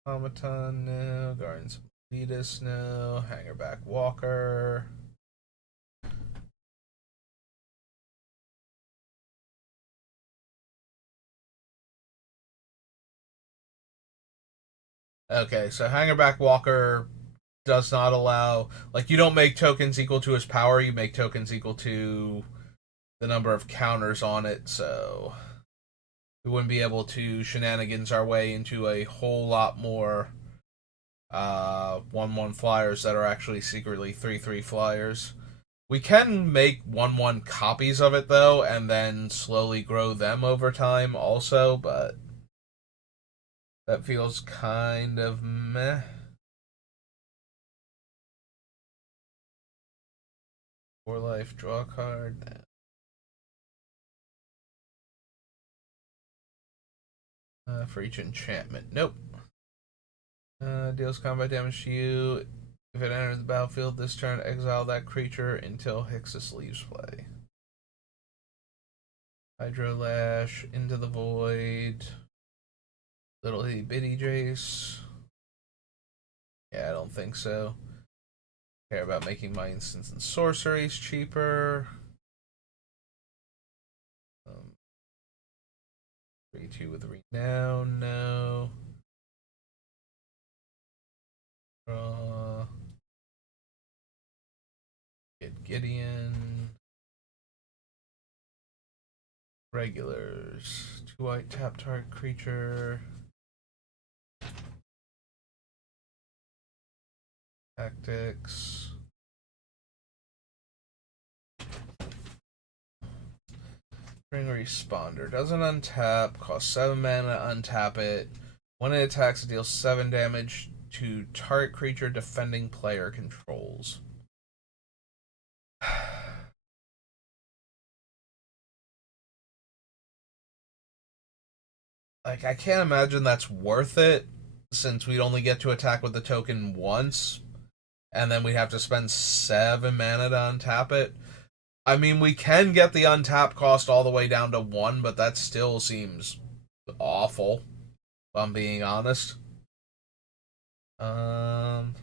Automaton, no. Guardians of Letus, no. Hangerback Walker. Okay, so Hangerback Walker does not allow, like, you don't make tokens equal to his power, you make tokens equal to the number of counters on it, so we wouldn't be able to shenanigans our way into a whole lot more 1/1 flyers that are actually secretly 3/3 flyers. We can make 1/1 copies of it though, and then slowly grow them over time also, but that feels kind of meh. 4 life, draw a card. For each enchantment. Nope. Deals combat damage to you. If it enters the battlefield this turn, exile that creature until Hixus leaves play. Hydro Lash, Into the Void. Little itty bitty Jace. Yeah, I don't think so. Care about making my instants and sorceries cheaper. 3/2 with Renown, no. Draw. Get Gideon. Regulars. 2 white tap target creature. Tactics. Ring Responder. Doesn't untap. Costs 7 mana to untap it. When it attacks, it deals 7 damage to target creature defending player controls. Like, I can't imagine that's worth it, since we'd only get to attack with the token once, and then we have to spend 7 mana to untap it. I mean, we can get the untap cost all the way down to 1, but that still seems awful, if I'm being honest. Um,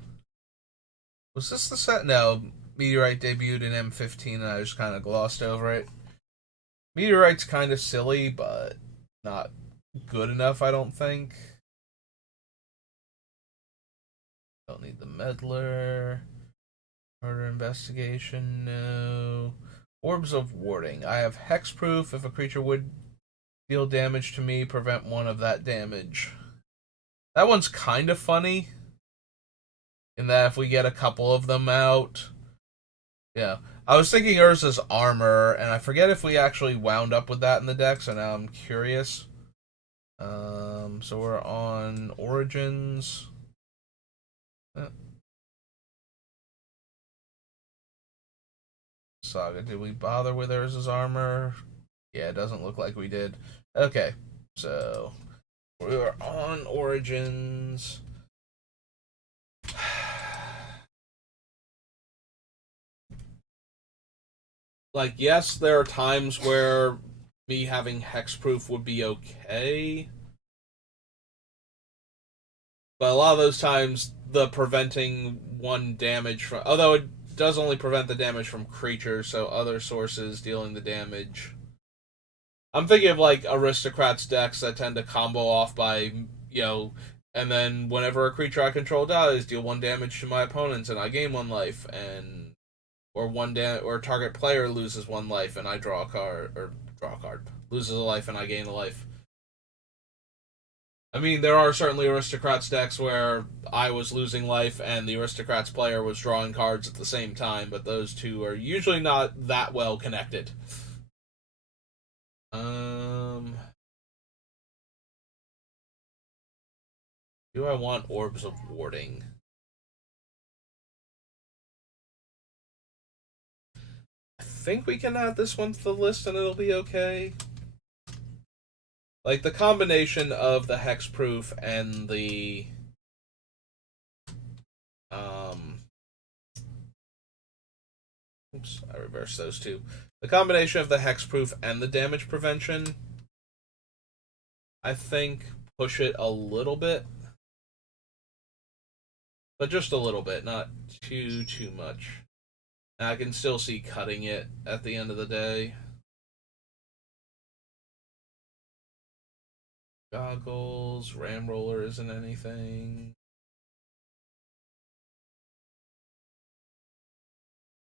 was this the set? No, Meteorite debuted in M15 and I just kind of glossed over it. Meteorite's kind of silly, but not good enough, I don't think. Don't need the Meddler. Murder investigation, no. Orbs of Warding. I have hexproof. If a creature would deal damage to me, prevent 1 of that damage. That one's kind of funny, in that if we get a couple of them out. Yeah. I was thinking Urza's Armor, and I forget if we actually wound up with that in the deck, so now I'm curious. So we're on Origins. Saga, did we bother with Urza's Armor? Yeah, it doesn't look like we did. Okay, so we were on Origins. Like, yes, there are times where me having hexproof would be okay, but a lot of those times the preventing 1 damage from, although it does only prevent the damage from creatures, so other sources dealing the damage. I'm thinking of like aristocrats decks that tend to combo off by, and then whenever a creature I control dies, deal 1 damage to my opponents and I gain 1 life, and or target player loses 1 life and I draw a card, loses a life and I gain a life. I mean, there are certainly aristocrats decks where I was losing life and the aristocrats player was drawing cards at the same time, but those two are usually not that well connected. Do I want Orbs of Warding? I think we can add this one to the list and it'll be okay. Like, the combination of the hexproof and the oops, I reversed those two. The combination of the hexproof and the damage prevention, I think, push it a little bit. But just a little bit, not too much. And I can still see cutting it at the end of the day. Goggles, Ramroller isn't anything.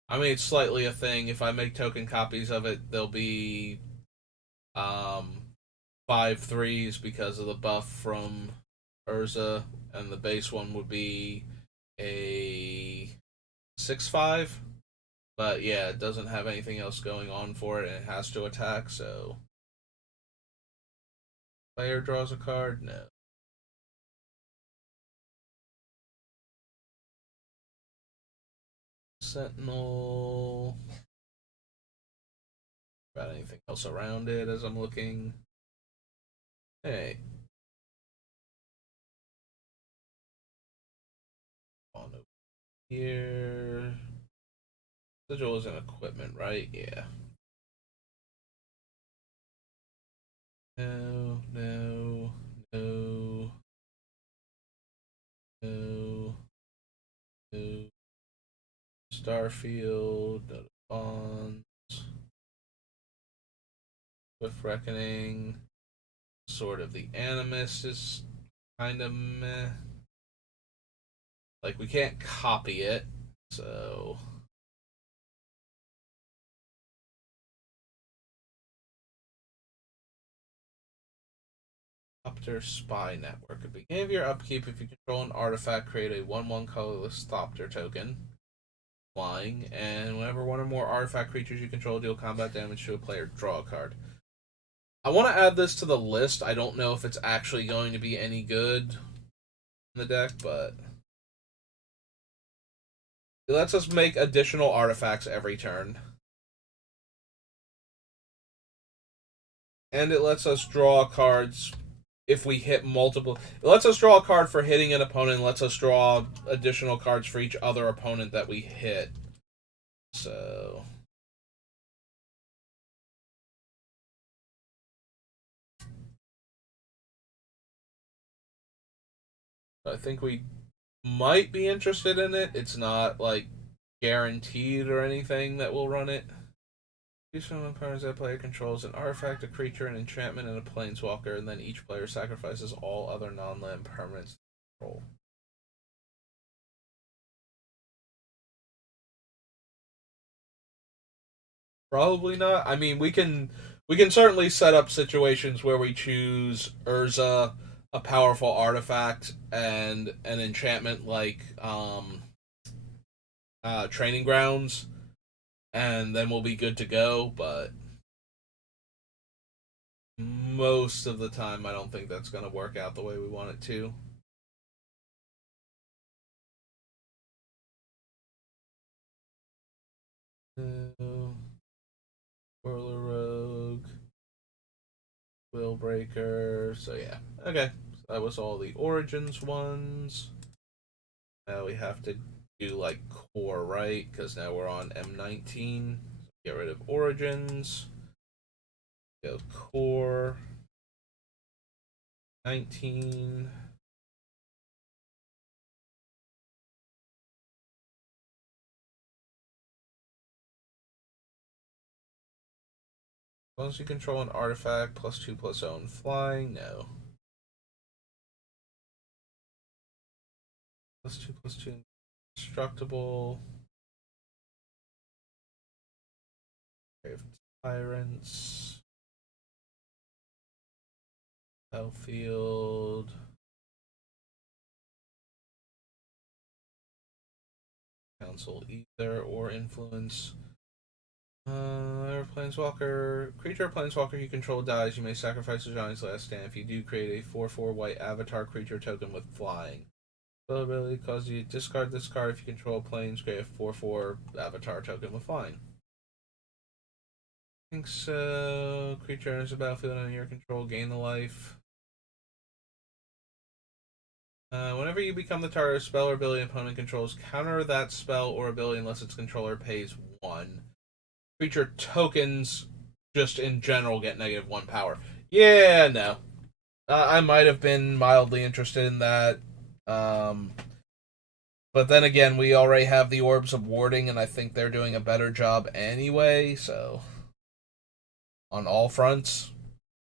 I mean, it's slightly a thing. If I make token copies of it, they'll be 5/3s because of the buff from Urza, and the base one would be a 6/5. But yeah, it doesn't have anything else going on for it, and it has to attack, so. Player draws a card? No. Sentinel. Got anything else around it as I'm looking? Hey. On over here. Sigil is an equipment, right? Yeah. No, no, no, no, no. Starfield, Bonds, Swift Reckoning, Sword of the Animist is kind of meh. Like, we can't copy it, so. Thopter Spy Network. At the beginning of your upkeep, if you control an artifact, create a 1/1 colorless Thopter token. Flying, and whenever one or more artifact creatures you control deal combat damage to a player, draw a card. I want to add this to the list. I don't know if it's actually going to be any good in the deck, but it lets us make additional artifacts every turn. And it lets us draw cards if we hit multiple. It lets us draw a card for hitting an opponent, and lets us draw additional cards for each other opponent that we hit. So. I think we might be interested in it. It's not, like, guaranteed or anything that we'll run it. Choose from opponents that player controls an artifact, a creature, an enchantment, and a planeswalker, and then each player sacrifices all other non-land permanents to control. Probably not. I mean, we can certainly set up situations where we choose Urza, a powerful artifact, and an enchantment like Training Grounds, and then we'll be good to go. But most of the time, I don't think that's going to work out the way we want it to. Whirler Rogue, Willbreaker. So yeah, okay. So that was all the Origins ones. Now we have to do like core, right? Because now we're on M19. Get rid of Origins. Go core. 19. Once you control an artifact, +2/+0 flying, no. +2/+2 indestructible. Grave Tyrants. Battlefield. Council either or influence. Planeswalker. Creature or planeswalker you control dies. You may sacrifice a Johnny's Last Stand. If you do, create a 4/4 white avatar creature token with flying. Spell ability causes you to discard this card if you control planes. Create a 4/4 avatar token with flying. I think so. Creature enters the battlefield under your control. Gain the life. Whenever you become the target of spell or ability an opponent controls, counter that spell or ability unless its controller pays 1. Creature tokens, just in general, get -1 power. Yeah, no. I might have been mildly interested in that. But then again, we already have the Orbs of Warding, and I think they're doing a better job anyway, so. On all fronts.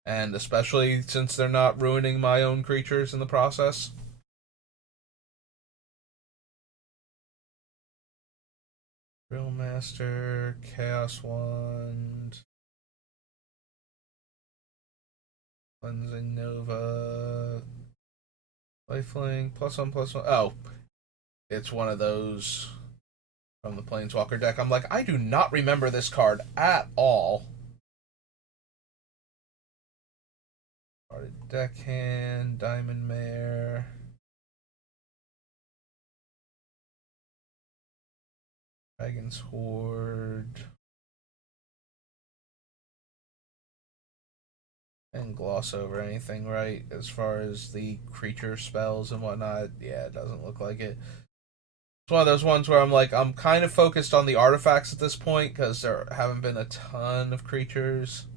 And especially since they're not ruining my own creatures in the process. Drill Master, Chaos Wand, Cleansing Nova, Lifelink, +1/+1. Oh, it's one of those from the Planeswalker deck. I'm like, I do not remember this card at all. Deckhand, Diamond Mare. Dragon's Horde. And gloss over anything, right? As far as the creature spells and whatnot, yeah, it doesn't look like it. It's one of those ones where I'm like, I'm kind of focused on the artifacts at this point because there haven't been a ton of creatures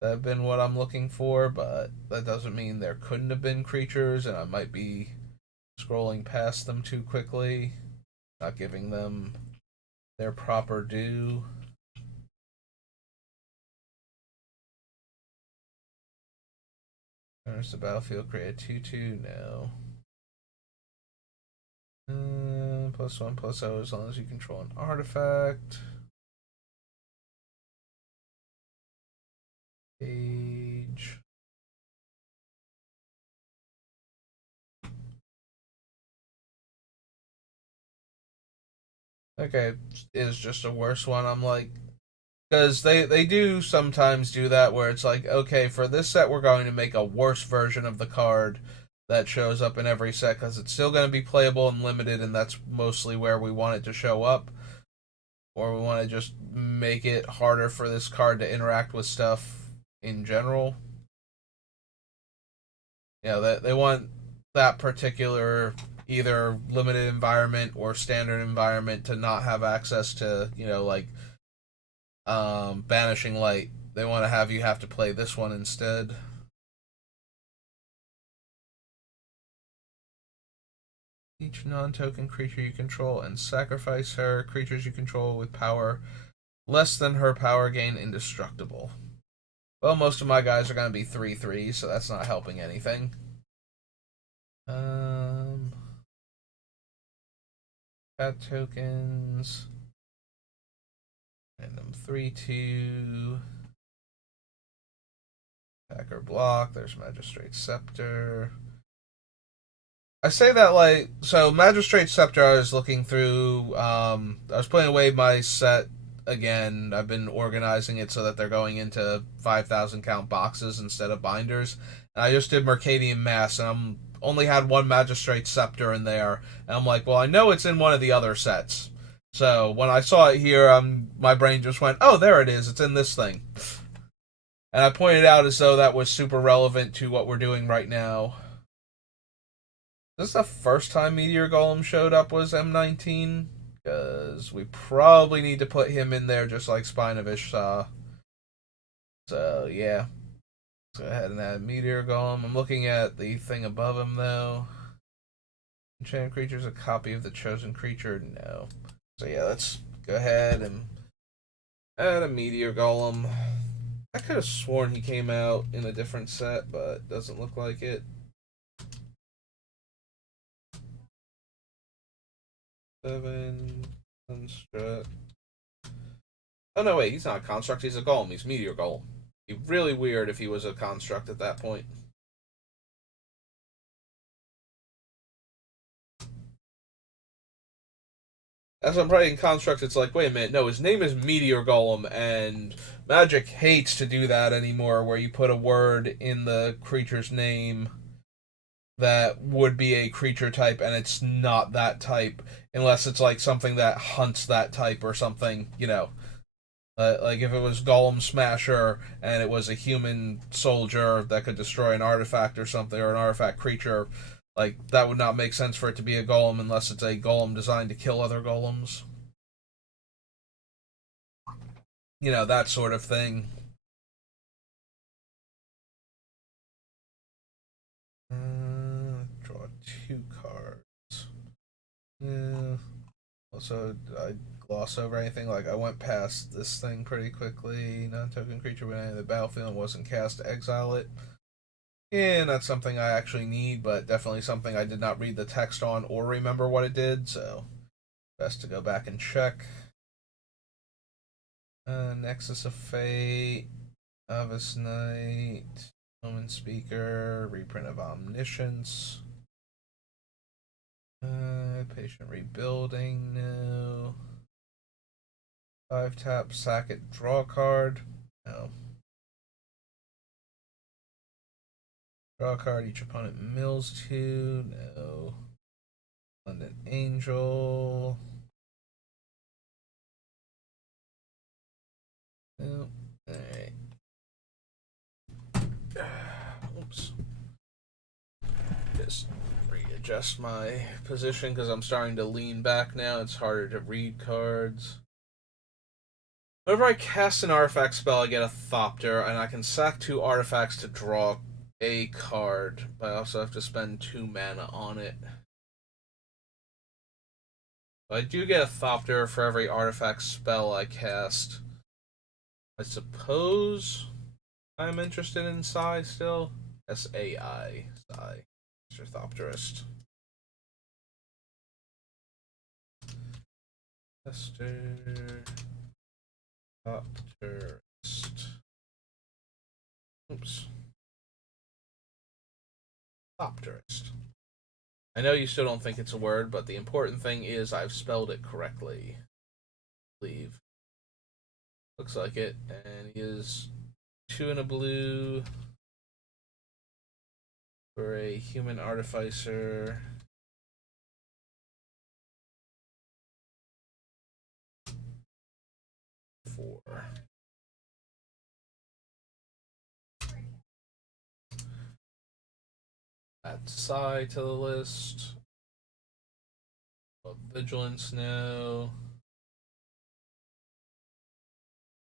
that have been what I'm looking for, but that doesn't mean there couldn't have been creatures, and I might be scrolling past them too quickly, not giving them their proper due. There's the battlefield, create a 2/2, no. +1/+0 as long as you control an artifact. Page. Okay, is just a worse one. I'm like, Because they do sometimes do that where it's like, okay, for this set we're going to make a worse version of the card that shows up in every set because it's still going to be playable and limited, and that's mostly where we want it to show up. Or we want to just make it harder for this card to interact with stuff in general. That they want that particular either limited environment or standard environment to not have access to, like banishing light. They want to have you have to play this one instead. Each non-token creature you control and sacrifice her. Creatures you control with power less than her power gain indestructible. Well, most of my guys are going to be 3/3, so that's not helping anything. Cat tokens. Random 3/2. Attacker block. There's Magistrate Scepter. I say that so Magistrate Scepter I was looking through, I was putting away my set again. I've been organizing it so that they're going into 5,000 count boxes instead of binders. And I just did Mercadian Mass, and I'm only had one Magistrate Scepter in there. And I'm like, well, I know it's in one of the other sets. So when I saw it here, my brain just went, oh, there it is. It's in this thing. And I pointed out as though that was super relevant to what we're doing right now. This is the first time Meteor Golem showed up was M19, because we probably need to put him in there just like Spine of Ishsa. So, yeah. Let's go ahead and add Meteor Golem. I'm looking at the thing above him, though. Enchanted creature is a copy of the chosen creature? No. So, yeah, let's go ahead and add a Meteor Golem. I could have sworn he came out in a different set, but doesn't look like it. 7 construct. Oh no, wait, he's not a construct, he's a golem. He's Meteor Golem. It'd be really weird if he was a construct at that point. As I'm writing construct, it's like, wait a minute, no, his name is Meteor Golem, and Magic hates to do that anymore, where you put a word in the creature's name that would be a creature type, and it's not that type, unless it's like something that hunts that type or something, like if it was Golem Smasher and it was a human soldier that could destroy an artifact or something, or an artifact creature, like that would not make sense for it to be a golem unless it's a golem designed to kill other golems. That sort of thing. Draw 2 cards. Yeah. Also, I gloss over anything. Like, I went past this thing pretty quickly. Non-token creature when entering the battlefield and wasn't cast to exile it. Yeah, not something I actually need, but definitely something I did not read the text on or remember what it did, so best to go back and check. Nexus of Fate, Novice Knight, Omen Speaker, Reprint of Omniscience. Patient Rebuilding, no. 5 tap, sack it, draw a card, no. Draw a card, each opponent mills 2, no. London Angel, no. Alright. Oops. Just readjust my position because I'm starting to lean back now. It's harder to read cards. Whenever I cast an artifact spell, I get a Thopter, and I can sack 2 artifacts to draw a card, but I also have to spend 2 mana on it. But I do get a Thopter for every artifact spell I cast. I suppose I'm interested in Sai still. Sai. Sai. Mr. Thopterist. Tester. Thopterist. Oops. Thopterist. I know you still don't think it's a word, but the important thing is I've spelled it correctly. I believe. Looks like it. And he is 2 and a blue for a human artificer. Four. Add Psy to the list. Vigilance, no.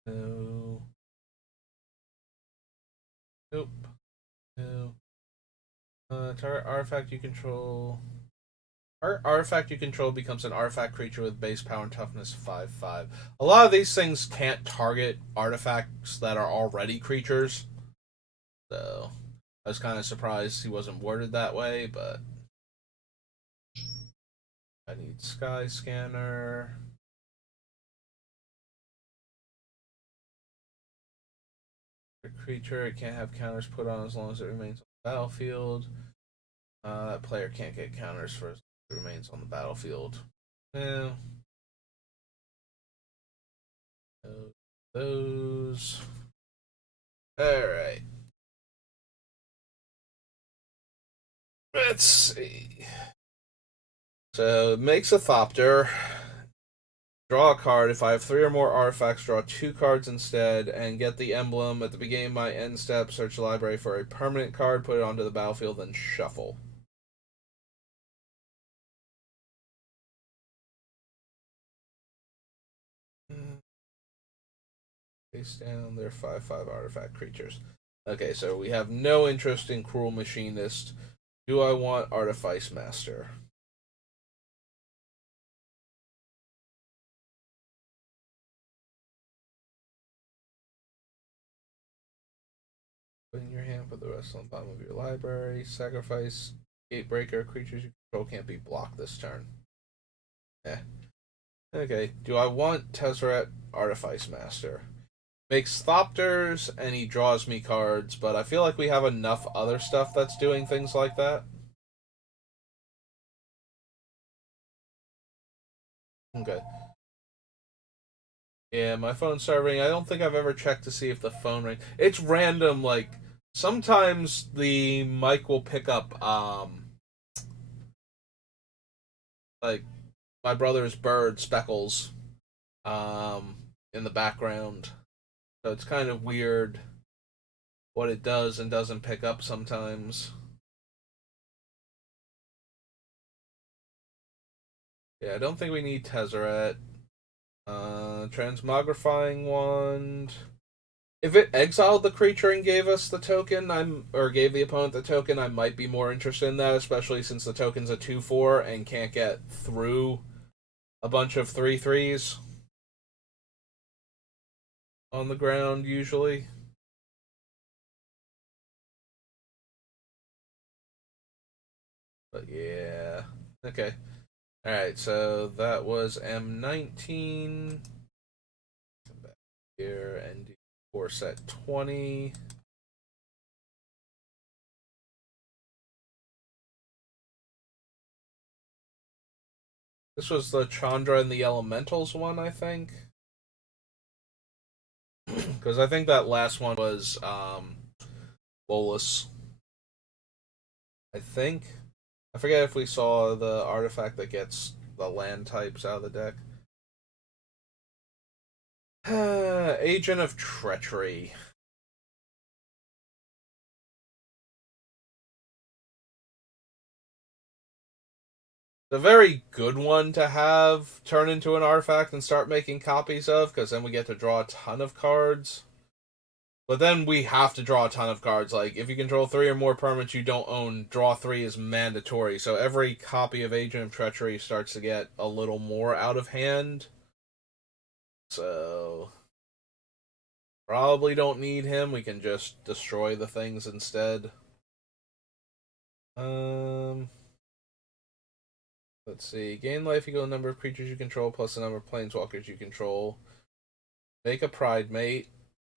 No. Nope. No. Target artifact you control. Artifact you control becomes an artifact creature with base power and toughness 5/5. A lot of these things can't target artifacts that are already creatures. So I was kind of surprised he wasn't worded that way, but I need Sky Scanner. A creature, it can't have counters put on as long as it remains on the battlefield. That player can't get counters for as long as it remains on the battlefield. No. Those. Alright. Let's see. So it makes a Thopter. Draw a card. If I have 3 or more artifacts, draw 2 cards instead, and get the emblem at the beginning of my end step. Search the library for a permanent card, put it onto the battlefield, then shuffle. Face down, they're 5/5 artifact creatures. Okay, so we have no interest in Cruel Machinist. Do I want Artifice Master? Put in your hand, put the rest on the bottom of your library. Sacrifice Gatebreaker. Creatures you control can't be blocked this turn. Eh. Okay. Do I want Tezzeret Artifice Master? Makes Thopters and he draws me cards, but I feel like we have enough other stuff that's doing things like that. Okay. Yeah, my phone's started ringing. I don't think I've ever checked to see if the phone rings. It's random, like sometimes the mic will pick up like my brother's bird Speckles in the background. So it's kind of weird what it does and doesn't pick up sometimes. Yeah, I don't think we need Tezzeret. Transmogrifying Wand. If it exiled the creature and gave us the token, or gave the opponent the token, I might be more interested in that, especially since the token's a 2/4 and can't get through a bunch of 3/3s on the ground usually. But yeah. Okay. Alright, so that was M19. Come back here and do 4 set 20. This was the Chandra and the Elementals one, I think. Because I think that last one was Bolus. I think. I forget if we saw the artifact that gets the land types out of the deck. Agent of Treachery. The very good one to have turn into an artifact and start making copies of, because then we get to draw a ton of cards. But then we have to draw a ton of cards. Like, if you control 3 or more permanents you don't own, draw 3 is mandatory. So every copy of Agent of Treachery starts to get a little more out of hand. So, probably don't need him. We can just destroy the things instead. Let's see. Gain life equal to the number of creatures you control plus the number of planeswalkers you control. Make a pride mate.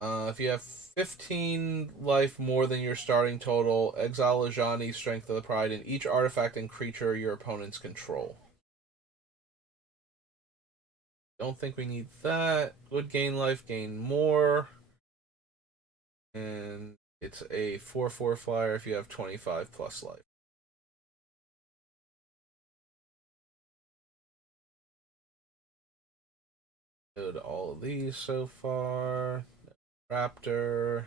If you have 15 life more than your starting total, exile Ajani, Strength of the Pride, in each artifact and creature your opponents control. Don't think we need that. Would gain life, gain more. And it's a 4/4 flyer if you have 25 plus life. Good, all of these so far. Raptor.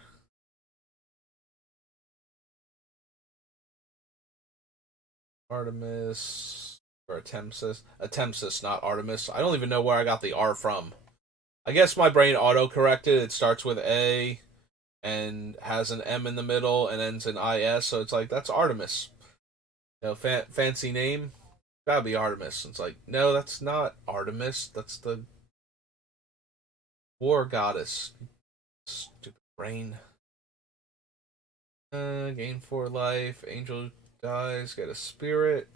Artemis. Or Attempsis. Attempsis, not Artemis. I don't even know where I got the R from. I guess my brain auto corrected. It starts with A and has an M in the middle and ends in IS, so it's like, that's Artemis. You know, fancy name. Gotta be Artemis. It's like, no, that's not Artemis. That's the war goddess. Stupid brain. Gain 4 life. Angel dies. Get a spirit.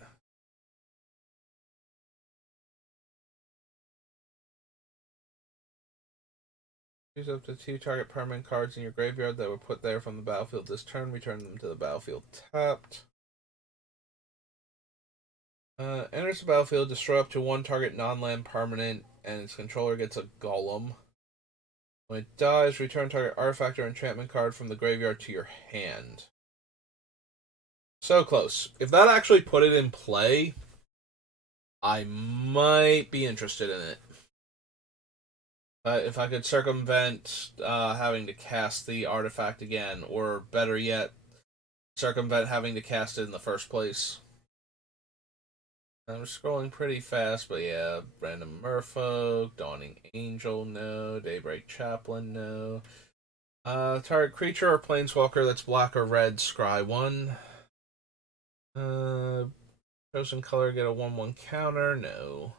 Choose up to 2 target permanent cards in your graveyard that were put there from the battlefield this turn. Return them to the battlefield tapped. Enters the battlefield. Destroy up to 1 target non-land permanent, and its controller gets a golem. When it dies, return target artifact or enchantment card from the graveyard to your hand. So close. If that actually put it in play, I might be interested in it. If I could circumvent having to cast the artifact again, or better yet, circumvent having to cast it in the first place. I'm scrolling pretty fast, but yeah, Random Merfolk, Dawning Angel, no. Daybreak Chaplain, no. Target creature or planeswalker that's black or red, scry 1. Chosen color, get a 1/1 counter, no.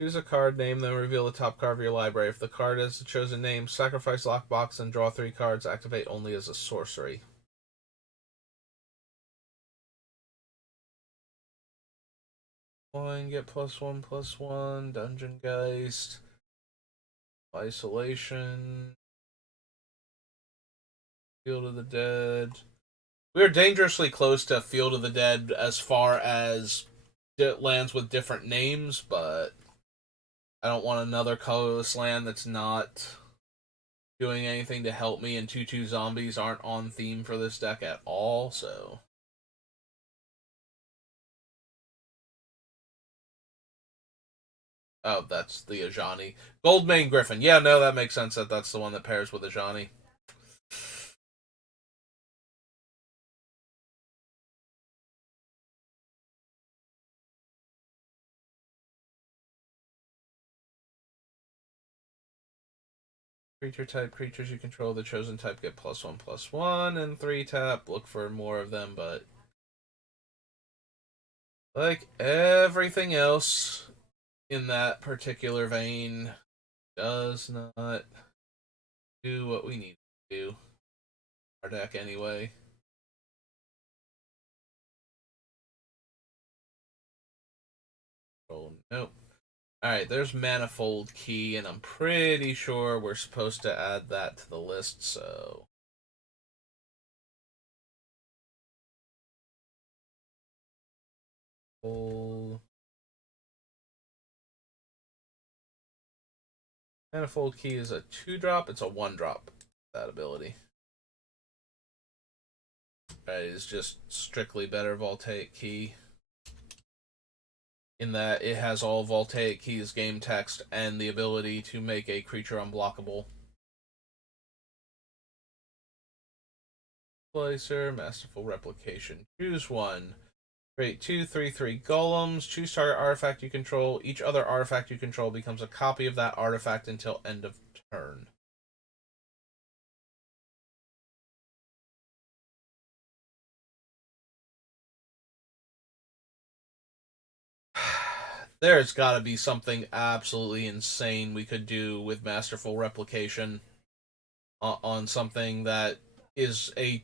Choose a card name, then reveal the top card of your library. If the card has the chosen name, sacrifice lockbox and draw 3 cards. Activate only as a sorcery. One, get +1/+1. Dungeon Geist. Isolation. Field of the Dead. We are dangerously close to Field of the Dead as far as lands with different names, but I don't want another colorless land that's not doing anything to help me, and 2/2 zombies aren't on theme for this deck at all, so. Oh, that's the Ajani. Goldmane Griffin. Yeah, no, that makes sense that that's the one that pairs with Ajani. Creature type creatures you control the chosen type get +1/+1 and 3 tap. Look for more of them, but like everything else in that particular vein, does not do what we need to do. Our deck anyway. Oh, nope. Alright, there's Manifold Key, and I'm pretty sure we're supposed to add that to the list, so. Manifold Key is a 2-drop, it's a 1-drop, that ability. That is just strictly better Voltaic Key. In that it has all Voltaic Key's game text and the ability to make a creature unblockable. Placer, Masterful Replication. Choose one. Create 2/3/3 golems. Choose target artifact you control. Each other artifact you control becomes a copy of that artifact until end of turn. There's got to be something absolutely insane we could do with Masterful Replication on something that is a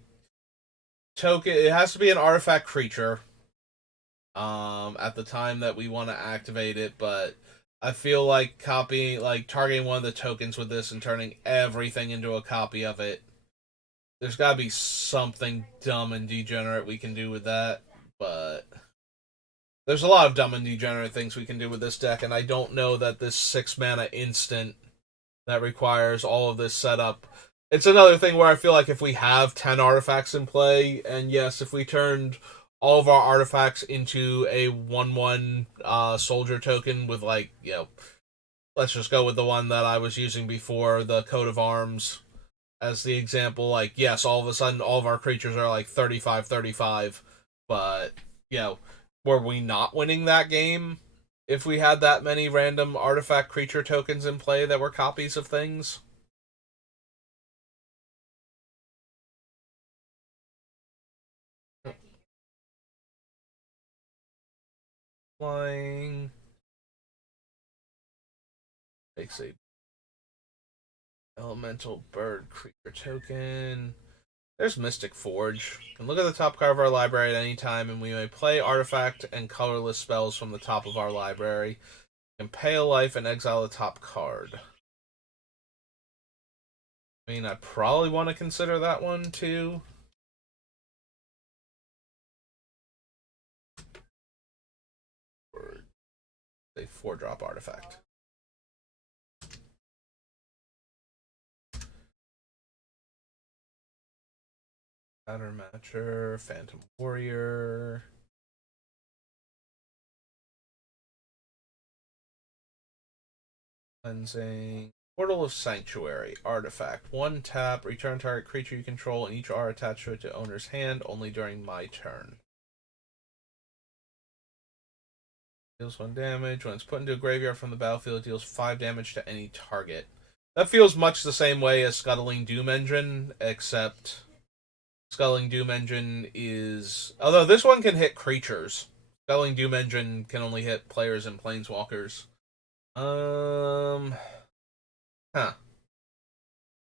token. It has to be an artifact creature at the time that we want to activate it, but I feel like targeting one of the tokens with this and turning everything into a copy of it. There's got to be something dumb and degenerate we can do with that, but There's a lot of dumb and degenerate things we can do with this deck, and I don't know that this 6 mana instant that requires all of this setup. It's another thing where I feel like if we have 10 artifacts in play, and yes, if we turned all of our artifacts into a 1/1 soldier token with, like, let's just go with the one that I was using before, the coat of arms, as the example. Like, yes, all of a sudden all of our creatures are like 35/35, but, were we not winning that game if we had that many random artifact creature tokens in play that were copies of things? Flying makes a elemental bird creature token. There's Mystic Forge. You can look at the top card of our library at any time, and we may play artifact and colorless spells from the top of our library. You can pay a life and exile the top card. I mean, I probably want to consider that one too. A 4-drop artifact. Pattern Matcher, Phantom Warrior. Cleansing. Portal of Sanctuary, artifact. 1 tap, return target creature you control and each R attached to it to owner's hand only during my turn. Deals 1 damage. When it's put into a graveyard from the battlefield, it deals 5 damage to any target. That feels much the same way as Scuttling Doom Engine, except Scuttling Doom Engine is... Although this one can hit creatures. Scuttling Doom Engine can only hit players and planeswalkers. Huh.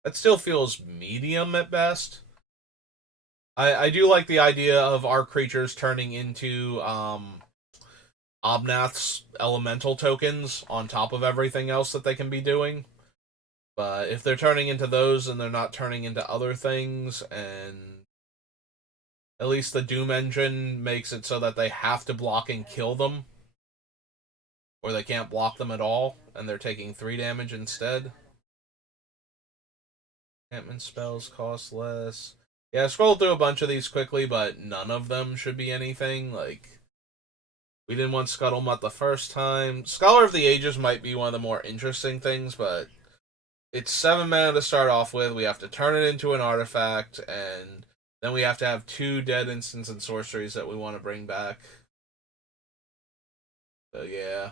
That still feels medium at best. I do like the idea of our creatures turning into Obnath's elemental tokens on top of everything else that they can be doing. But if they're turning into those and they're not turning into other things, and at least the Doom Engine makes it so that they have to block and kill them, or they can't block them at all, and they're taking 3 damage instead. Enchantment spells cost less. Yeah, I scrolled through a bunch of these quickly, but none of them should be anything. Like, we didn't want Scuttlemutt the first time. Scholar of the Ages might be one of the more interesting things, but it's 7 mana to start off with. We have to turn it into an artifact, and then we have to have 2 dead instants and sorceries that we want to bring back. So, yeah.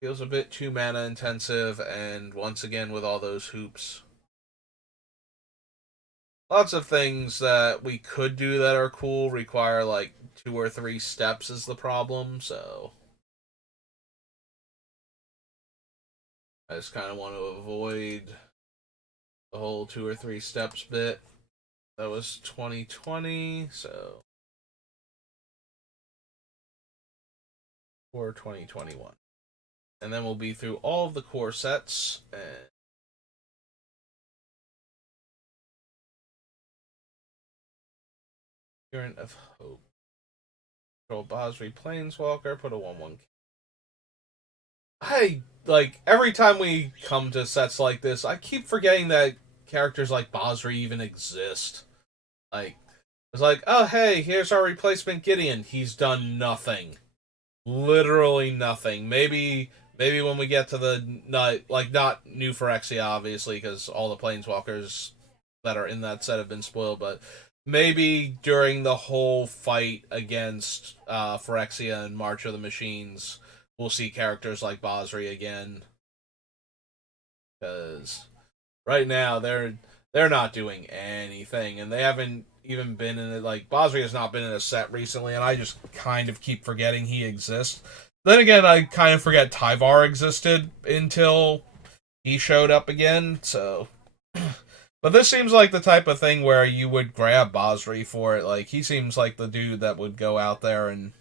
Feels a bit too mana intensive, and once again with all those hoops. Lots of things that we could do that are cool require like 2 or 3 steps is the problem, so I just kind of want to avoid the whole 2 or 3 steps bit. That was 2020, so for 2021. And then we'll be through all of the core sets and Current of Hope. Control Basri Planeswalker, put a 1/1. Like, every time we come to sets like this, I keep forgetting that characters like Basri even exist. Like, it's like, oh, hey, here's our replacement Gideon. He's done nothing. Literally nothing. Maybe when we get to the not new Phyrexia, obviously, because all the planeswalkers that are in that set have been spoiled, but maybe during the whole fight against Phyrexia and March of the Machines, we'll see characters like Basri again. Because right now they're not doing anything, and they haven't even been in it. Like, Basri has not been in a set recently, and I just kind of keep forgetting he exists. Then again, I kind of forget Tyvar existed until he showed up again, so... But this seems like the type of thing where you would grab Basri for it. Like, he seems like the dude that would go out there and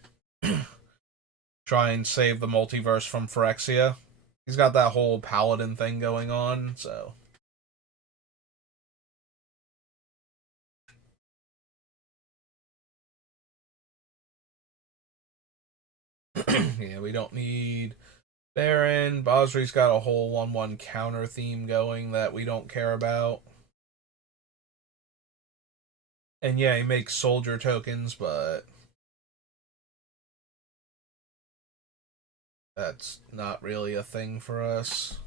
try and save the multiverse from Phyrexia. He's got that whole paladin thing going on, so... Yeah, we don't need Baron. Bosri's got a whole 1/1 counter theme going that we don't care about. And yeah, he makes soldier tokens, but that's not really a thing for us.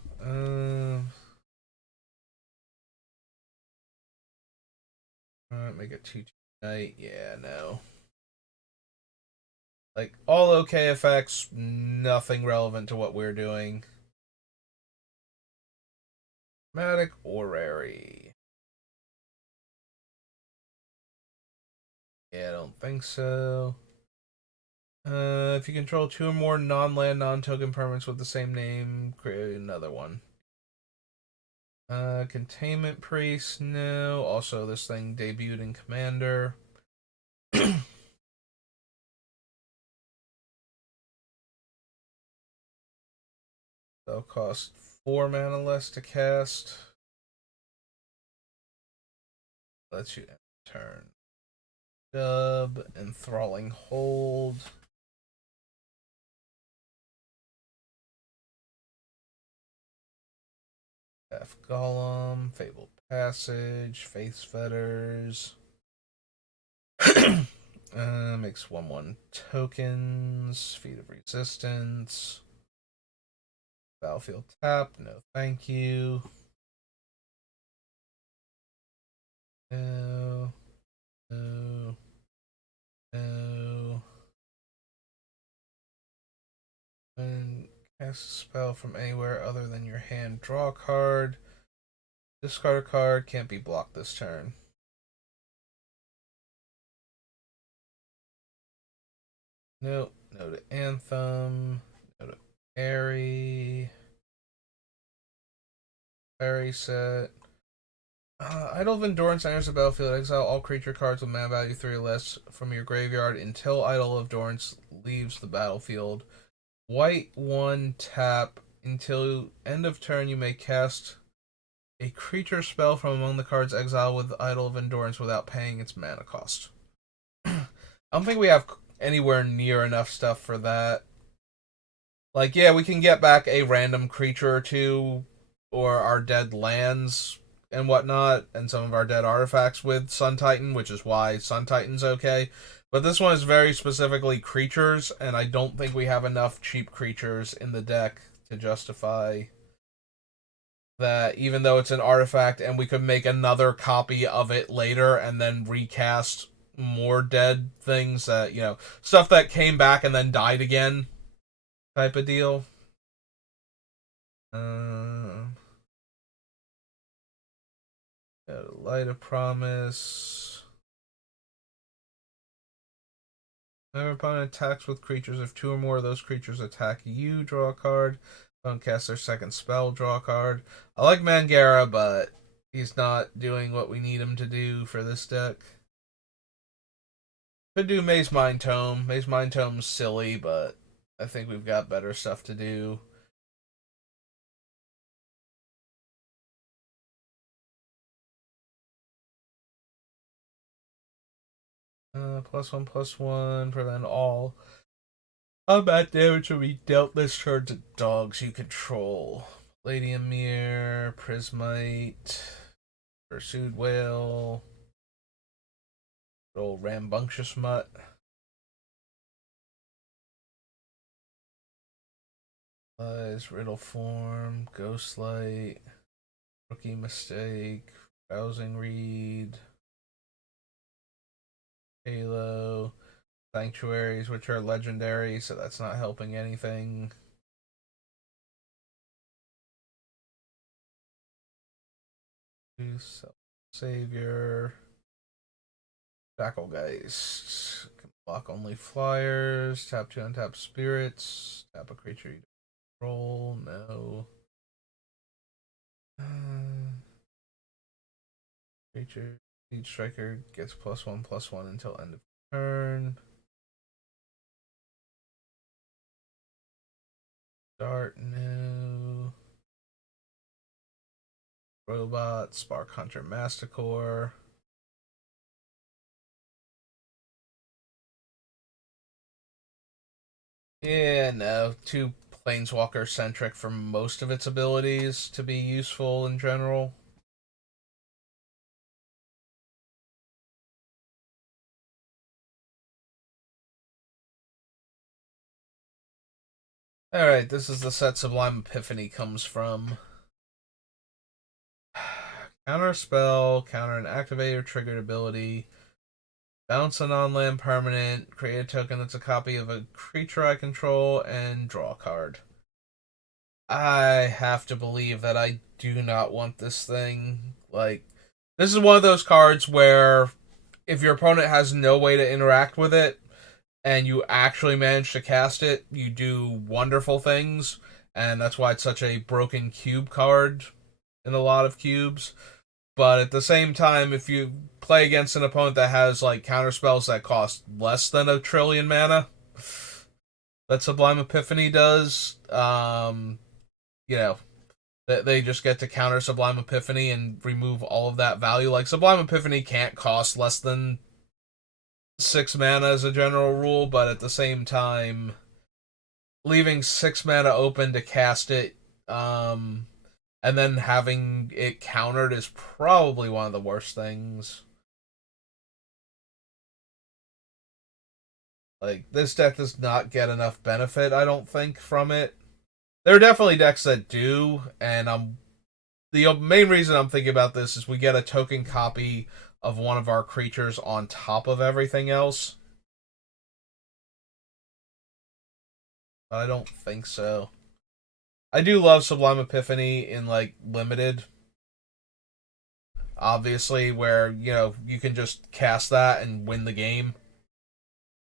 Make it 2 tonight. Yeah, no. Like, all okay effects, nothing relevant to what we're doing. Matic Orrery. Yeah, I don't think so. If you control 2 or more non-land, non-token permanents with the same name, create another one. Containment Priest, no. Also, this thing debuted in Commander. That'll cost 4 mana less to cast. Lets you end turn. Dub, Enthralling Hold. F Golem, Fabled Passage, Faith's Fetters. Makes 1/1 tokens, Feet of Resistance. Battlefield tap, no thank you. No, no, no. And cast a spell from anywhere other than your hand, draw a card. Discard a card, can't be blocked this turn. Nope. No to Anthem. No to Airy. Fairy set. Idol of Endurance enters the battlefield. Exile all creature cards with mana value 3 or less from your graveyard until Idol of Endurance leaves the battlefield. White 1 tap. Until end of turn, you may cast a creature spell from among the cards exiled with Idol of Endurance without paying its mana cost. I don't think we have anywhere near enough stuff for that. Like, yeah, we can get back a random creature or two, or our dead lands and whatnot, and some of our dead artifacts with Sun Titan, which is why Sun Titan's okay. But this one is very specifically creatures, and I don't think we have enough cheap creatures in the deck to justify that, even though it's an artifact and we could make another copy of it later and then recast more dead things that, stuff that came back and then died again type of deal. Light of Promise. Whenever opponent attacks with creatures, if 2 or more of those creatures attack you, draw a card. Don't cast their second spell, draw a card. I like Mangara, but he's not doing what we need him to do for this deck. Could do Maze Mind Tome. Maze Mind Tome's silly, but I think we've got better stuff to do. +1/+1, prevent all combat damage will be dealt this turn to dogs you control. Palladium Mirror, Prismite, Pursued Whale, old Rambunctious Mutt. Riddle Form, Ghostlight, Rookie Mistake, Browsing Read, Halo, Sanctuaries, which are legendary, so that's not helping anything. Savior, Shacklegeist. Can block only flyers. Tap 2 untap spirits. Tap a creature you control. No. Creature. Each striker gets +1/+1 until end of turn. Start new. Robot. Spark Hunter Masticore. Yeah, no, too planeswalker centric for most of its abilities to be useful in general. Alright, this is the set Sublime Epiphany comes from. Counter a spell, counter an activator triggered ability, bounce a non land permanent, create a token that's a copy of a creature I control, and draw a card. I have to believe that I do not want this thing. Like, this is one of those cards where if your opponent has no way to interact with it and you actually manage to cast it, you do wonderful things. And that's why it's such a broken cube card in a lot of cubes. But at the same time, if you play against an opponent that has like counter spells that cost less than a trillion mana, that Sublime Epiphany does, you know, they just get to counter Sublime Epiphany and remove all of that value. Like Sublime Epiphany can't cost less than 6 mana as a general rule, but at the same time, leaving 6 mana open to cast it, and then having it countered is probably one of the worst things. Like this deck does not get enough benefit, I don't think, from it. There are definitely decks that do, and the main reason I'm thinking about this is we get a token copy of one of our creatures on top of everything else. But I don't think so. I do love Sublime Epiphany in like limited, obviously, where you can just cast that and win the game.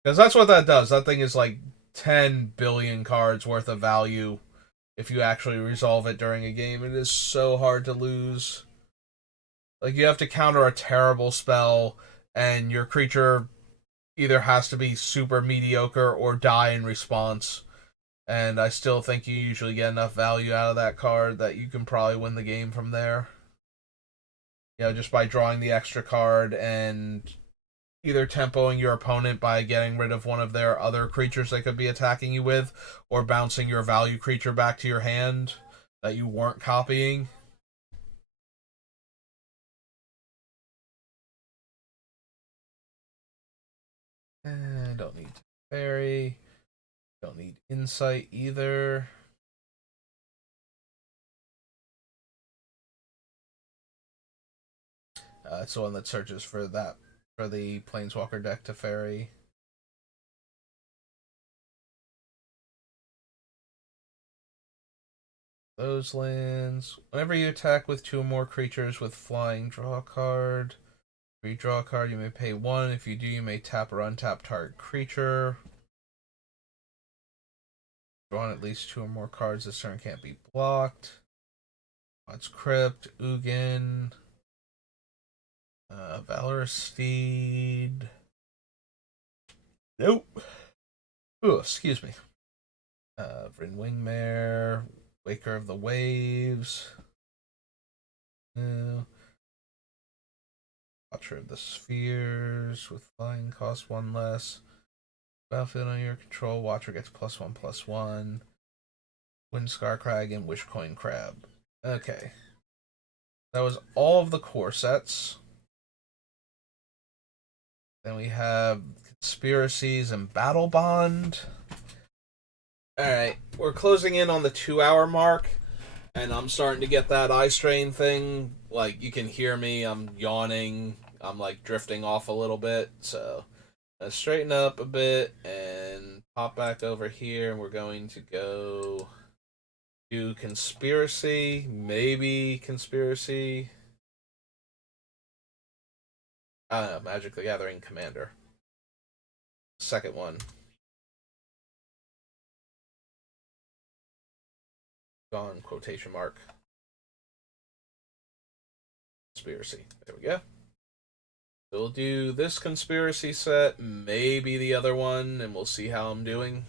Because that's what that does. That thing is like 10 billion cards worth of value if you actually resolve it during a game. It is so hard to lose. Like, you have to counter a terrible spell, and your creature either has to be super mediocre or die in response. And I still think you usually get enough value out of that card that you can probably win the game from there. Just by drawing the extra card and either tempoing your opponent by getting rid of one of their other creatures they could be attacking you with, or bouncing your value creature back to your hand that you weren't copying. Don't need Fairy. Don't need Insight either. It's the one that searches for the Planeswalker deck to Fairy. Those lands. Whenever you attack with 2 or more creatures with flying, draw a card. Redraw a card, you may pay 1. If you do, you may tap or untap target creature. Drawing at least 2 or more cards this turn can't be blocked. Odds Crypt, Ugin, Valorous Steed. Nope. Ooh, excuse me. Vryn Wingmare, Waker of the Waves. Watcher of the Spheres with flying cost 1 less. Battlefield on your control, Watcher gets +1/+1. Windscar Crag and Wishcoin Crab. Okay. That was all of the core sets. Then we have Conspiracies and Battle Bond. Alright, we're closing in on the 2-hour mark, and I'm starting to get that eye strain thing. Like, you can hear me, I'm yawning, I'm like drifting off a little bit, so let's straighten up a bit and pop back over here, and we're going to go do Conspiracy, maybe Conspiracy. I don't know, Magic the Gathering Commander. Second one. Gone, quotation mark. Conspiracy. There we go. So we'll do this Conspiracy set, maybe the other one, and we'll see how I'm doing.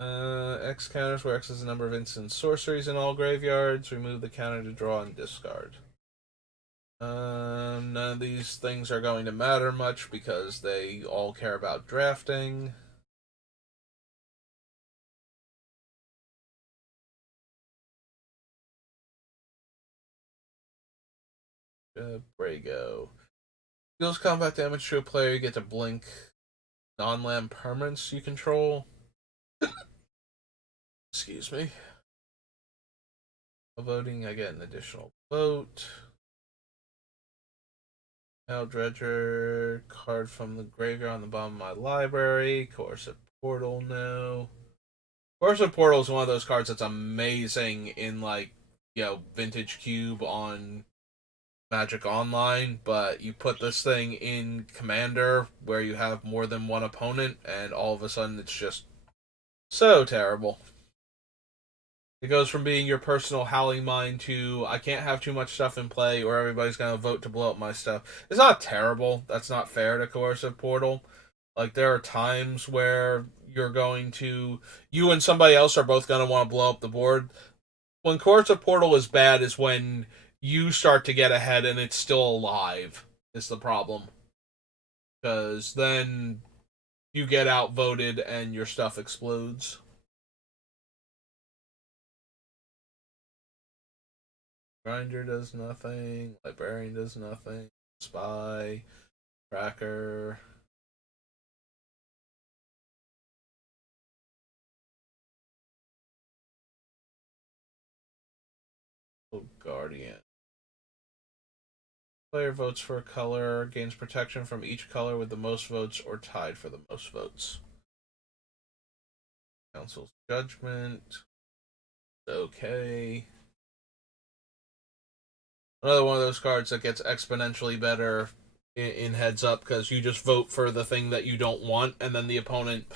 X counters where X is the number of instant sorceries in all graveyards. Remove the counter to draw and discard. None of these things are going to matter much because they all care about drafting. Brago. Deals combat damage to a player, you get to blink non-land permanents you control. Excuse me. Voting, I get an additional vote. Now Dredger, card from the graveyard on the bottom of my library. Coercive Portal, no. Coercive Portal is one of those cards that's amazing in, like, Vintage Cube on Magic Online, but you put this thing in Commander where you have more than one opponent, and all of a sudden it's just so terrible. It goes from being your personal howling mine to I can't have too much stuff in play or everybody's going to vote to blow up my stuff. It's not terrible. That's not fair to Coercive Portal. Like, there are times where you and somebody else are both going to want to blow up the board. When Coercive Portal is bad is when you start to get ahead and it's still alive, is the problem. Because then you get outvoted and your stuff explodes. Grinder does nothing. Librarian does nothing. Spy. Tracker. Oh, Guardian. Player votes for a color, gains protection from each color with the most votes or tied for the most votes. Council's Judgment. Okay. Another one of those cards that gets exponentially better in Heads Up because you just vote for the thing that you don't want, and then the opponent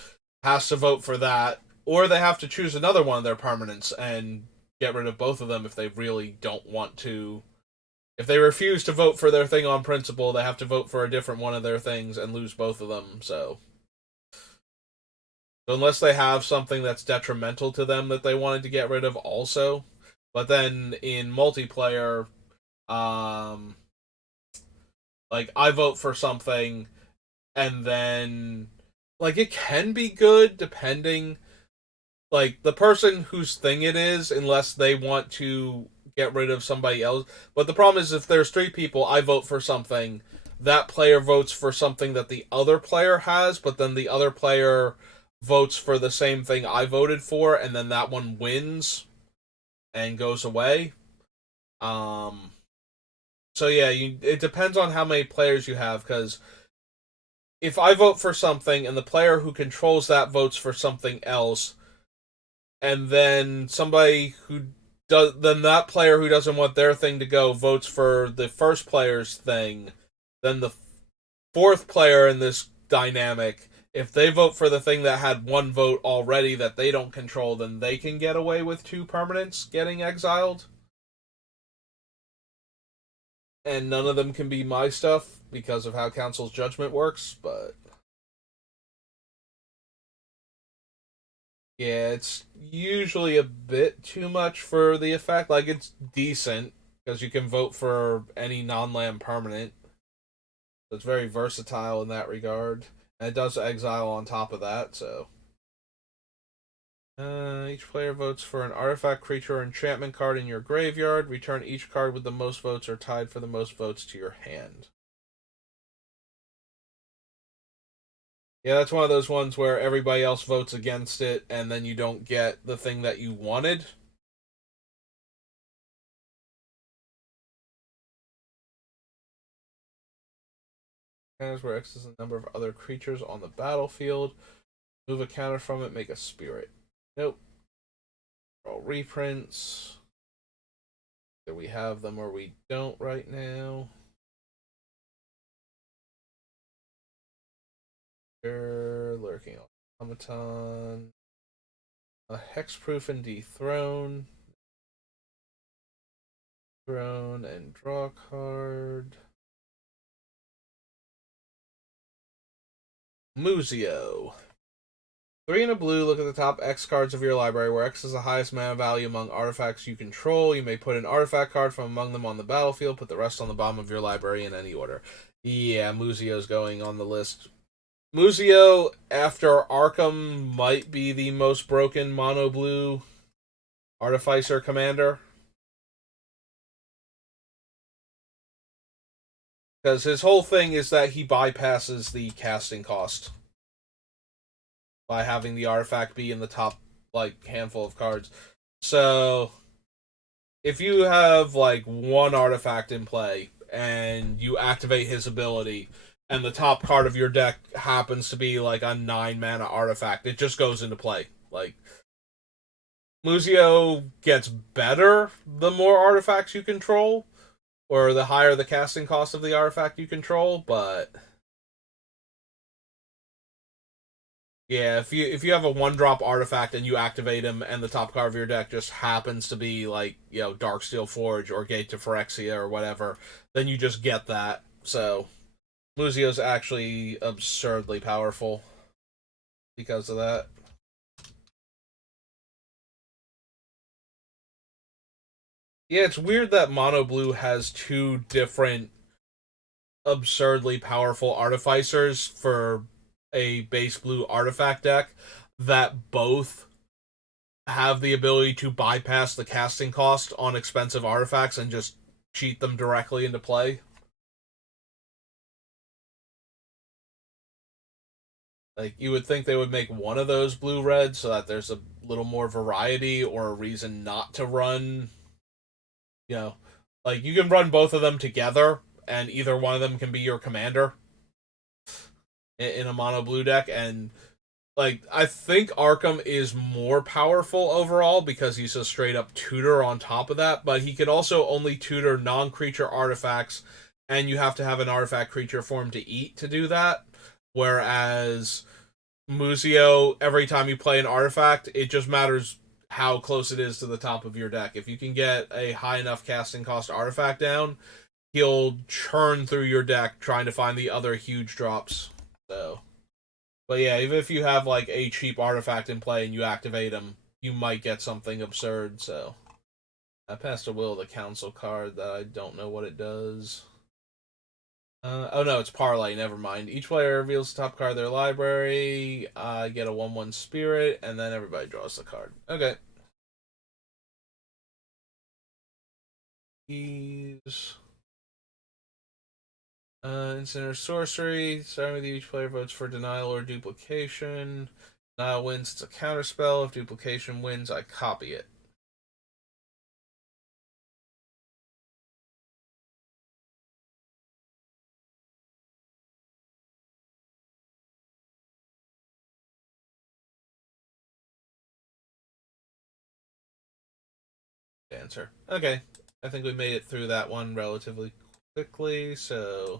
has to vote for that, or they have to choose another one of their permanents and get rid of both of them if they really don't want to. If they refuse to vote for their thing on principle, they have to vote for a different one of their things and lose both of them. So unless they have something that's detrimental to them that they wanted to get rid of also. But then in multiplayer, like, I vote for something and then, like, it can be good depending, like, the person whose thing it is, unless they want to get rid of somebody else. But the problem is, if there's three people, I vote for something, that player votes for something that the other player has, but then the other player votes for the same thing I voted for, and then that one wins and goes away. So yeah, it depends on how many players you have, because if I vote for something and the player who controls that votes for something else, and then then that player who doesn't want their thing to go votes for the first player's thing, then the fourth player in this dynamic, if they vote for the thing that had one vote already that they don't control, then they can get away with two permanents getting exiled. And none of them can be my stuff because of how Council's Judgment works, but yeah, it's usually a bit too much for the effect. Like, it's decent because you can vote for any non-land permanent. So it's very versatile in that regard. And it does exile on top of that, so. Each player votes for an artifact, creature, or enchantment card in your graveyard. Return each card with the most votes or tied for the most votes to your hand. Yeah, that's one of those ones where everybody else votes against it, and then you don't get the thing that you wanted. Counters where X is the number of other creatures on the battlefield. Move a counter from it, make a spirit. Nope. All reprints. Either we have them or we don't right now. Lurking Automaton. A Hexproof and Dethrone. Throne and draw a card. Muzio. 3 and a blue, look at the top X cards of your library, where X is the highest mana value among artifacts you control. You may put an artifact card from among them on the battlefield, put the rest on the bottom of your library in any order. Yeah, Muzio's going on the list. Muzio, after Arkham, might be the most broken mono blue Artificer commander. Because his whole thing is that he bypasses the casting cost by having the artifact be in the top like handful of cards. So if you have like one artifact in play and you activate his ability and the top card of your deck happens to be like a 9 mana artifact, it just goes into play. Like Muzio gets better the more artifacts you control, or the higher the casting cost of the artifact you control, but yeah, if you have a 1 drop artifact and you activate him and the top card of your deck just happens to be like, Darksteel Forge or Gate to Phyrexia or whatever, then you just get that. So Muzio's actually absurdly powerful because of that. Yeah, it's weird that Mono Blue has two different absurdly powerful artificers for a base blue artifact deck that both have the ability to bypass the casting cost on expensive artifacts and just cheat them directly into play. Like, you would think they would make one of those blue red so that there's a little more variety or a reason not to run, you know, like you can run both of them together and either one of them can be your commander in a mono blue deck. And like, I think Arkham is more powerful overall because he's a straight up tutor on top of that, but he can also only tutor non-creature artifacts, and you have to have an artifact creature form to eat to do that. Whereas Muzio, every time you play an artifact, it just matters how close it is to the top of your deck. If you can get a high enough casting cost artifact down, he'll churn through your deck trying to find the other huge drops. So, but yeah, even if you have like a cheap artifact in play and you activate him, you might get something absurd. So I passed a Will of the Council card that I don't know what it does. Oh no, it's Parlay. Never mind. Each player reveals the top card of their library. I get a 1/1 Spirit, and then everybody draws the card. Okay. These. Instant or sorcery. Starting with you, each player votes for denial or duplication. Denial wins, it's a counterspell. If duplication wins, I copy it. Answer. Okay. I think we made it through that one relatively quickly, so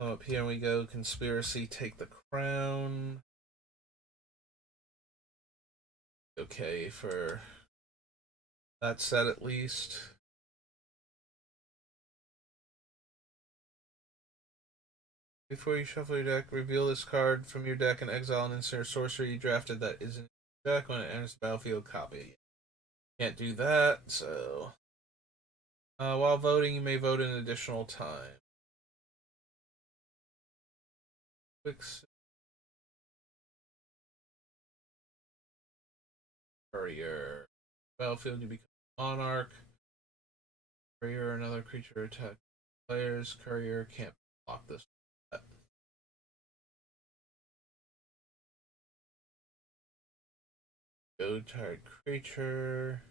up here we go. Conspiracy, take the crown. Okay, for that set at least. Before you shuffle your deck, reveal this card from your deck and exile an instant or sorcery you drafted that isn't in your deck. When it enters the battlefield, copy it. Can't do that, so. While voting, you may vote an additional time. Quick Courier. Battlefield, you become Monarch. Courier, another creature attack players. Courier can't block this. Go target creature.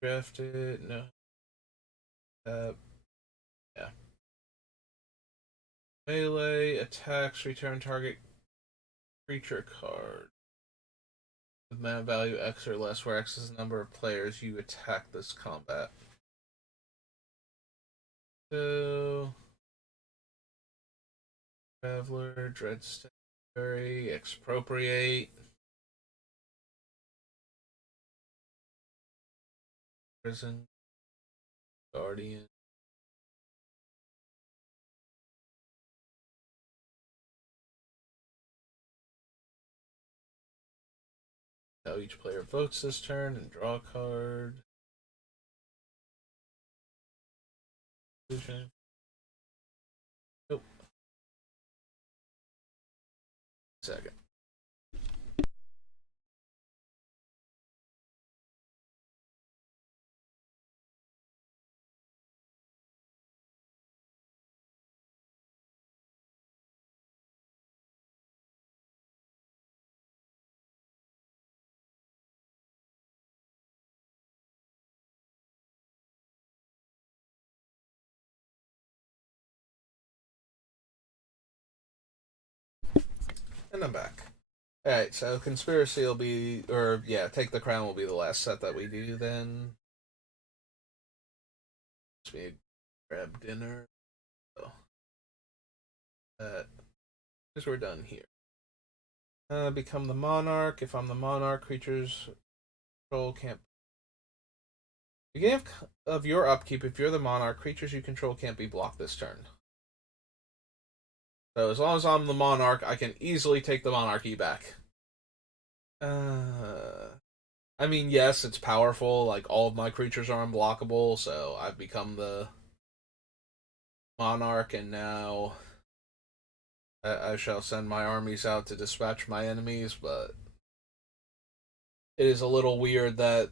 Draft it. No. Yeah. Melee attacks. Return target creature card with mana value X or less, where X is the number of players you attack this combat. So, Traveler, Dread Statuary, Expropriate, Prison, Guardian. Now each player votes this turn and draw a card. Nope. Second. And I'm back. Alright, so Conspiracy will be, or yeah, Take the Crown will be the last set that we do then. Let me grab dinner. So, because we're done here. Become the Monarch. If I'm the Monarch, creatures control can't. Beginning of your upkeep, if you're the Monarch, creatures you control can't be blocked this turn. So as long as I'm the Monarch, I can easily take the Monarchy back. I mean, yes, it's powerful. Like, all of my creatures are unblockable, so I've become the Monarch, and now I shall send my armies out to dispatch my enemies, but it is a little weird that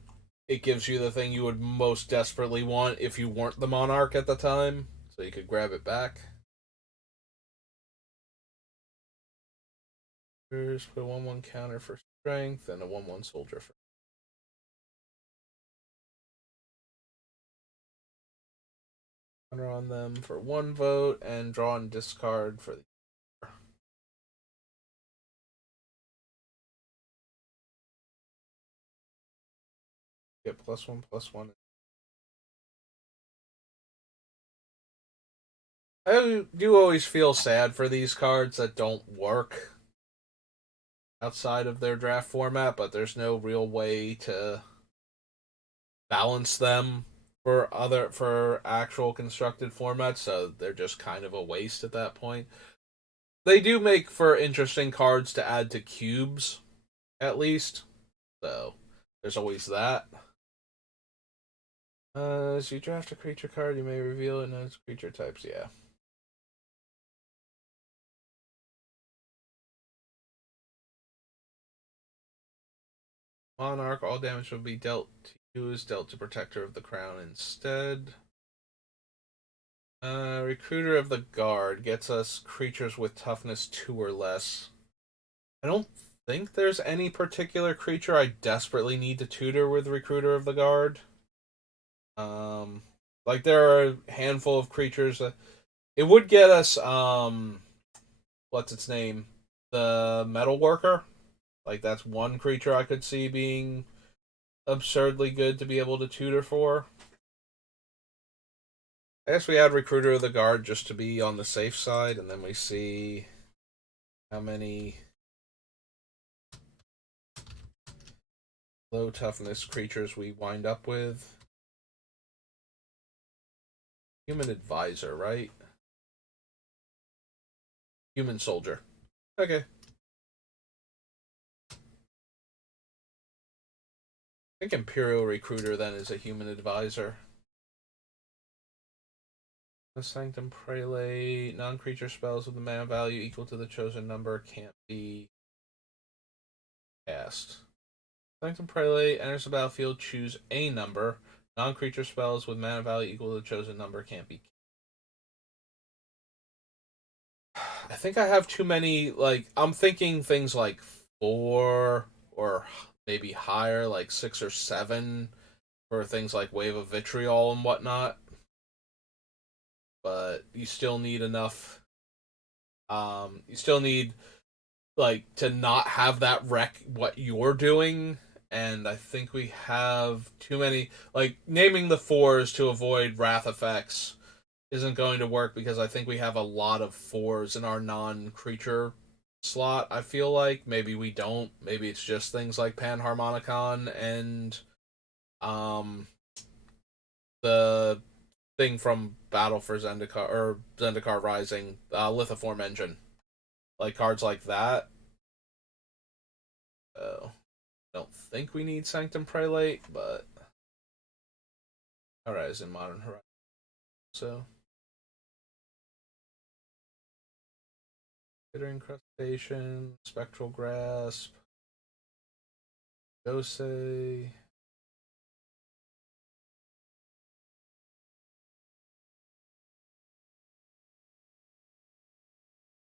it gives you the thing you would most desperately want if you weren't the Monarch at the time, so you could grab it back. Here's put a 1/1 counter for strength and a 1/1 soldier for. Counter on them for 1 vote and draw and discard for the. Get +1/+1. I do always feel sad for these cards that don't work outside of their draft format, but there's no real way to balance them for actual constructed formats, so they're just kind of a waste at that point. They do make for interesting cards to add to cubes, at least. So there's always that. As you draft a creature card, you may reveal it in its creature types. Yeah. Monarch, all damage will be dealt to you is dealt to Protector of the Crown instead. Recruiter of the Guard gets us creatures with toughness 2 or less. I don't think there's any particular creature I desperately need to tutor with Recruiter of the Guard. Like, there are a handful of creatures that it would get us. What's its name? The Metal Worker. Like, that's one creature I could see being absurdly good to be able to tutor for. I guess we add Recruiter of the Guard just to be on the safe side, and then we see how many low toughness creatures we wind up with. Human Advisor, right? Human Soldier. Okay. I think Imperial Recruiter then is a Human Advisor. The Sanctum Prelate. Non-creature spells with a mana value equal to the chosen number can't be cast. Sanctum Prelate enters the battlefield, choose a number. Non-creature spells with mana value equal to the chosen number can't be. I think I have too many, like, I'm thinking things like 4 or maybe higher, like 6 or 7 for things like Wave of Vitriol and whatnot. But you still need enough. You still need, like, to not have that wreck what you're doing, and I think we have too many, like, naming the 4s to avoid wrath effects isn't going to work because I think we have a lot of 4s in our non-creature slot. I feel like maybe we don't. Maybe it's just things like Panharmonicon and the thing from Battle for Zendikar or Zendikar Rising, Lithoform Engine, like cards like that. So I don't think we need Sanctum Prelate, but alright, is in Modern Horizon. So Bitter Incrustation, Spectral Grasp, Dosei.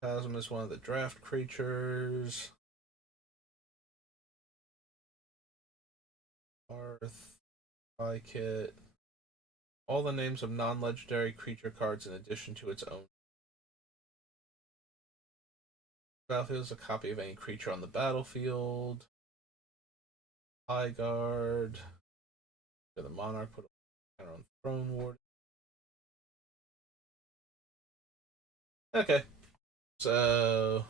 Chasm is one of the draft creatures. Hearth, Kit. All the names of non-legendary creature cards in addition to its own. battlefield is a copy of any creature on the battlefield. High guard. For the monarch, put a counter on throne ward. Okay, so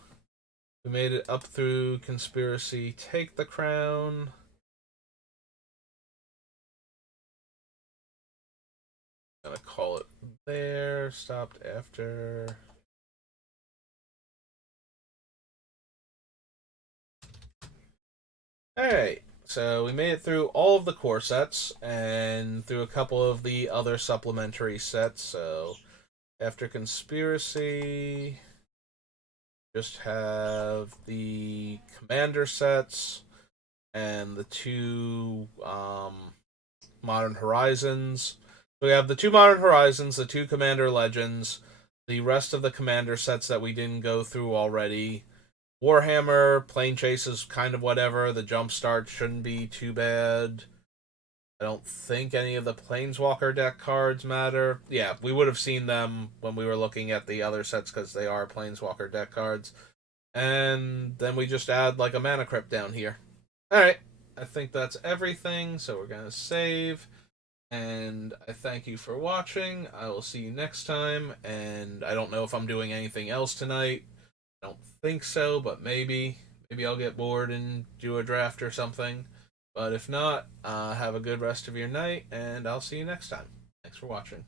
we made it up through conspiracy. Take the crown. Gonna call it there. Stopped after. Alright, so we made it through all of the core sets and through a couple of the other supplementary sets. So after conspiracy, just have the commander sets and the two Modern Horizons. So we have the two Modern Horizons, the two Commander Legends, the rest of the Commander sets that we didn't go through already. Warhammer, Plane Chase is kind of whatever. The Jumpstart shouldn't be too bad. I don't think any of the Planeswalker deck cards matter. Yeah, we would have seen them when we were looking at the other sets because they are Planeswalker deck cards. And then we just add like a Mana Crypt down here. Alright, I think that's everything, so we're going to save. And I thank you for watching. I will see you next time. And I don't know if I'm doing anything else tonight. I don't think so, but maybe. Maybe I'll get bored and do a draft or something. But if not, have a good rest of your night, and I'll see you next time. Thanks for watching.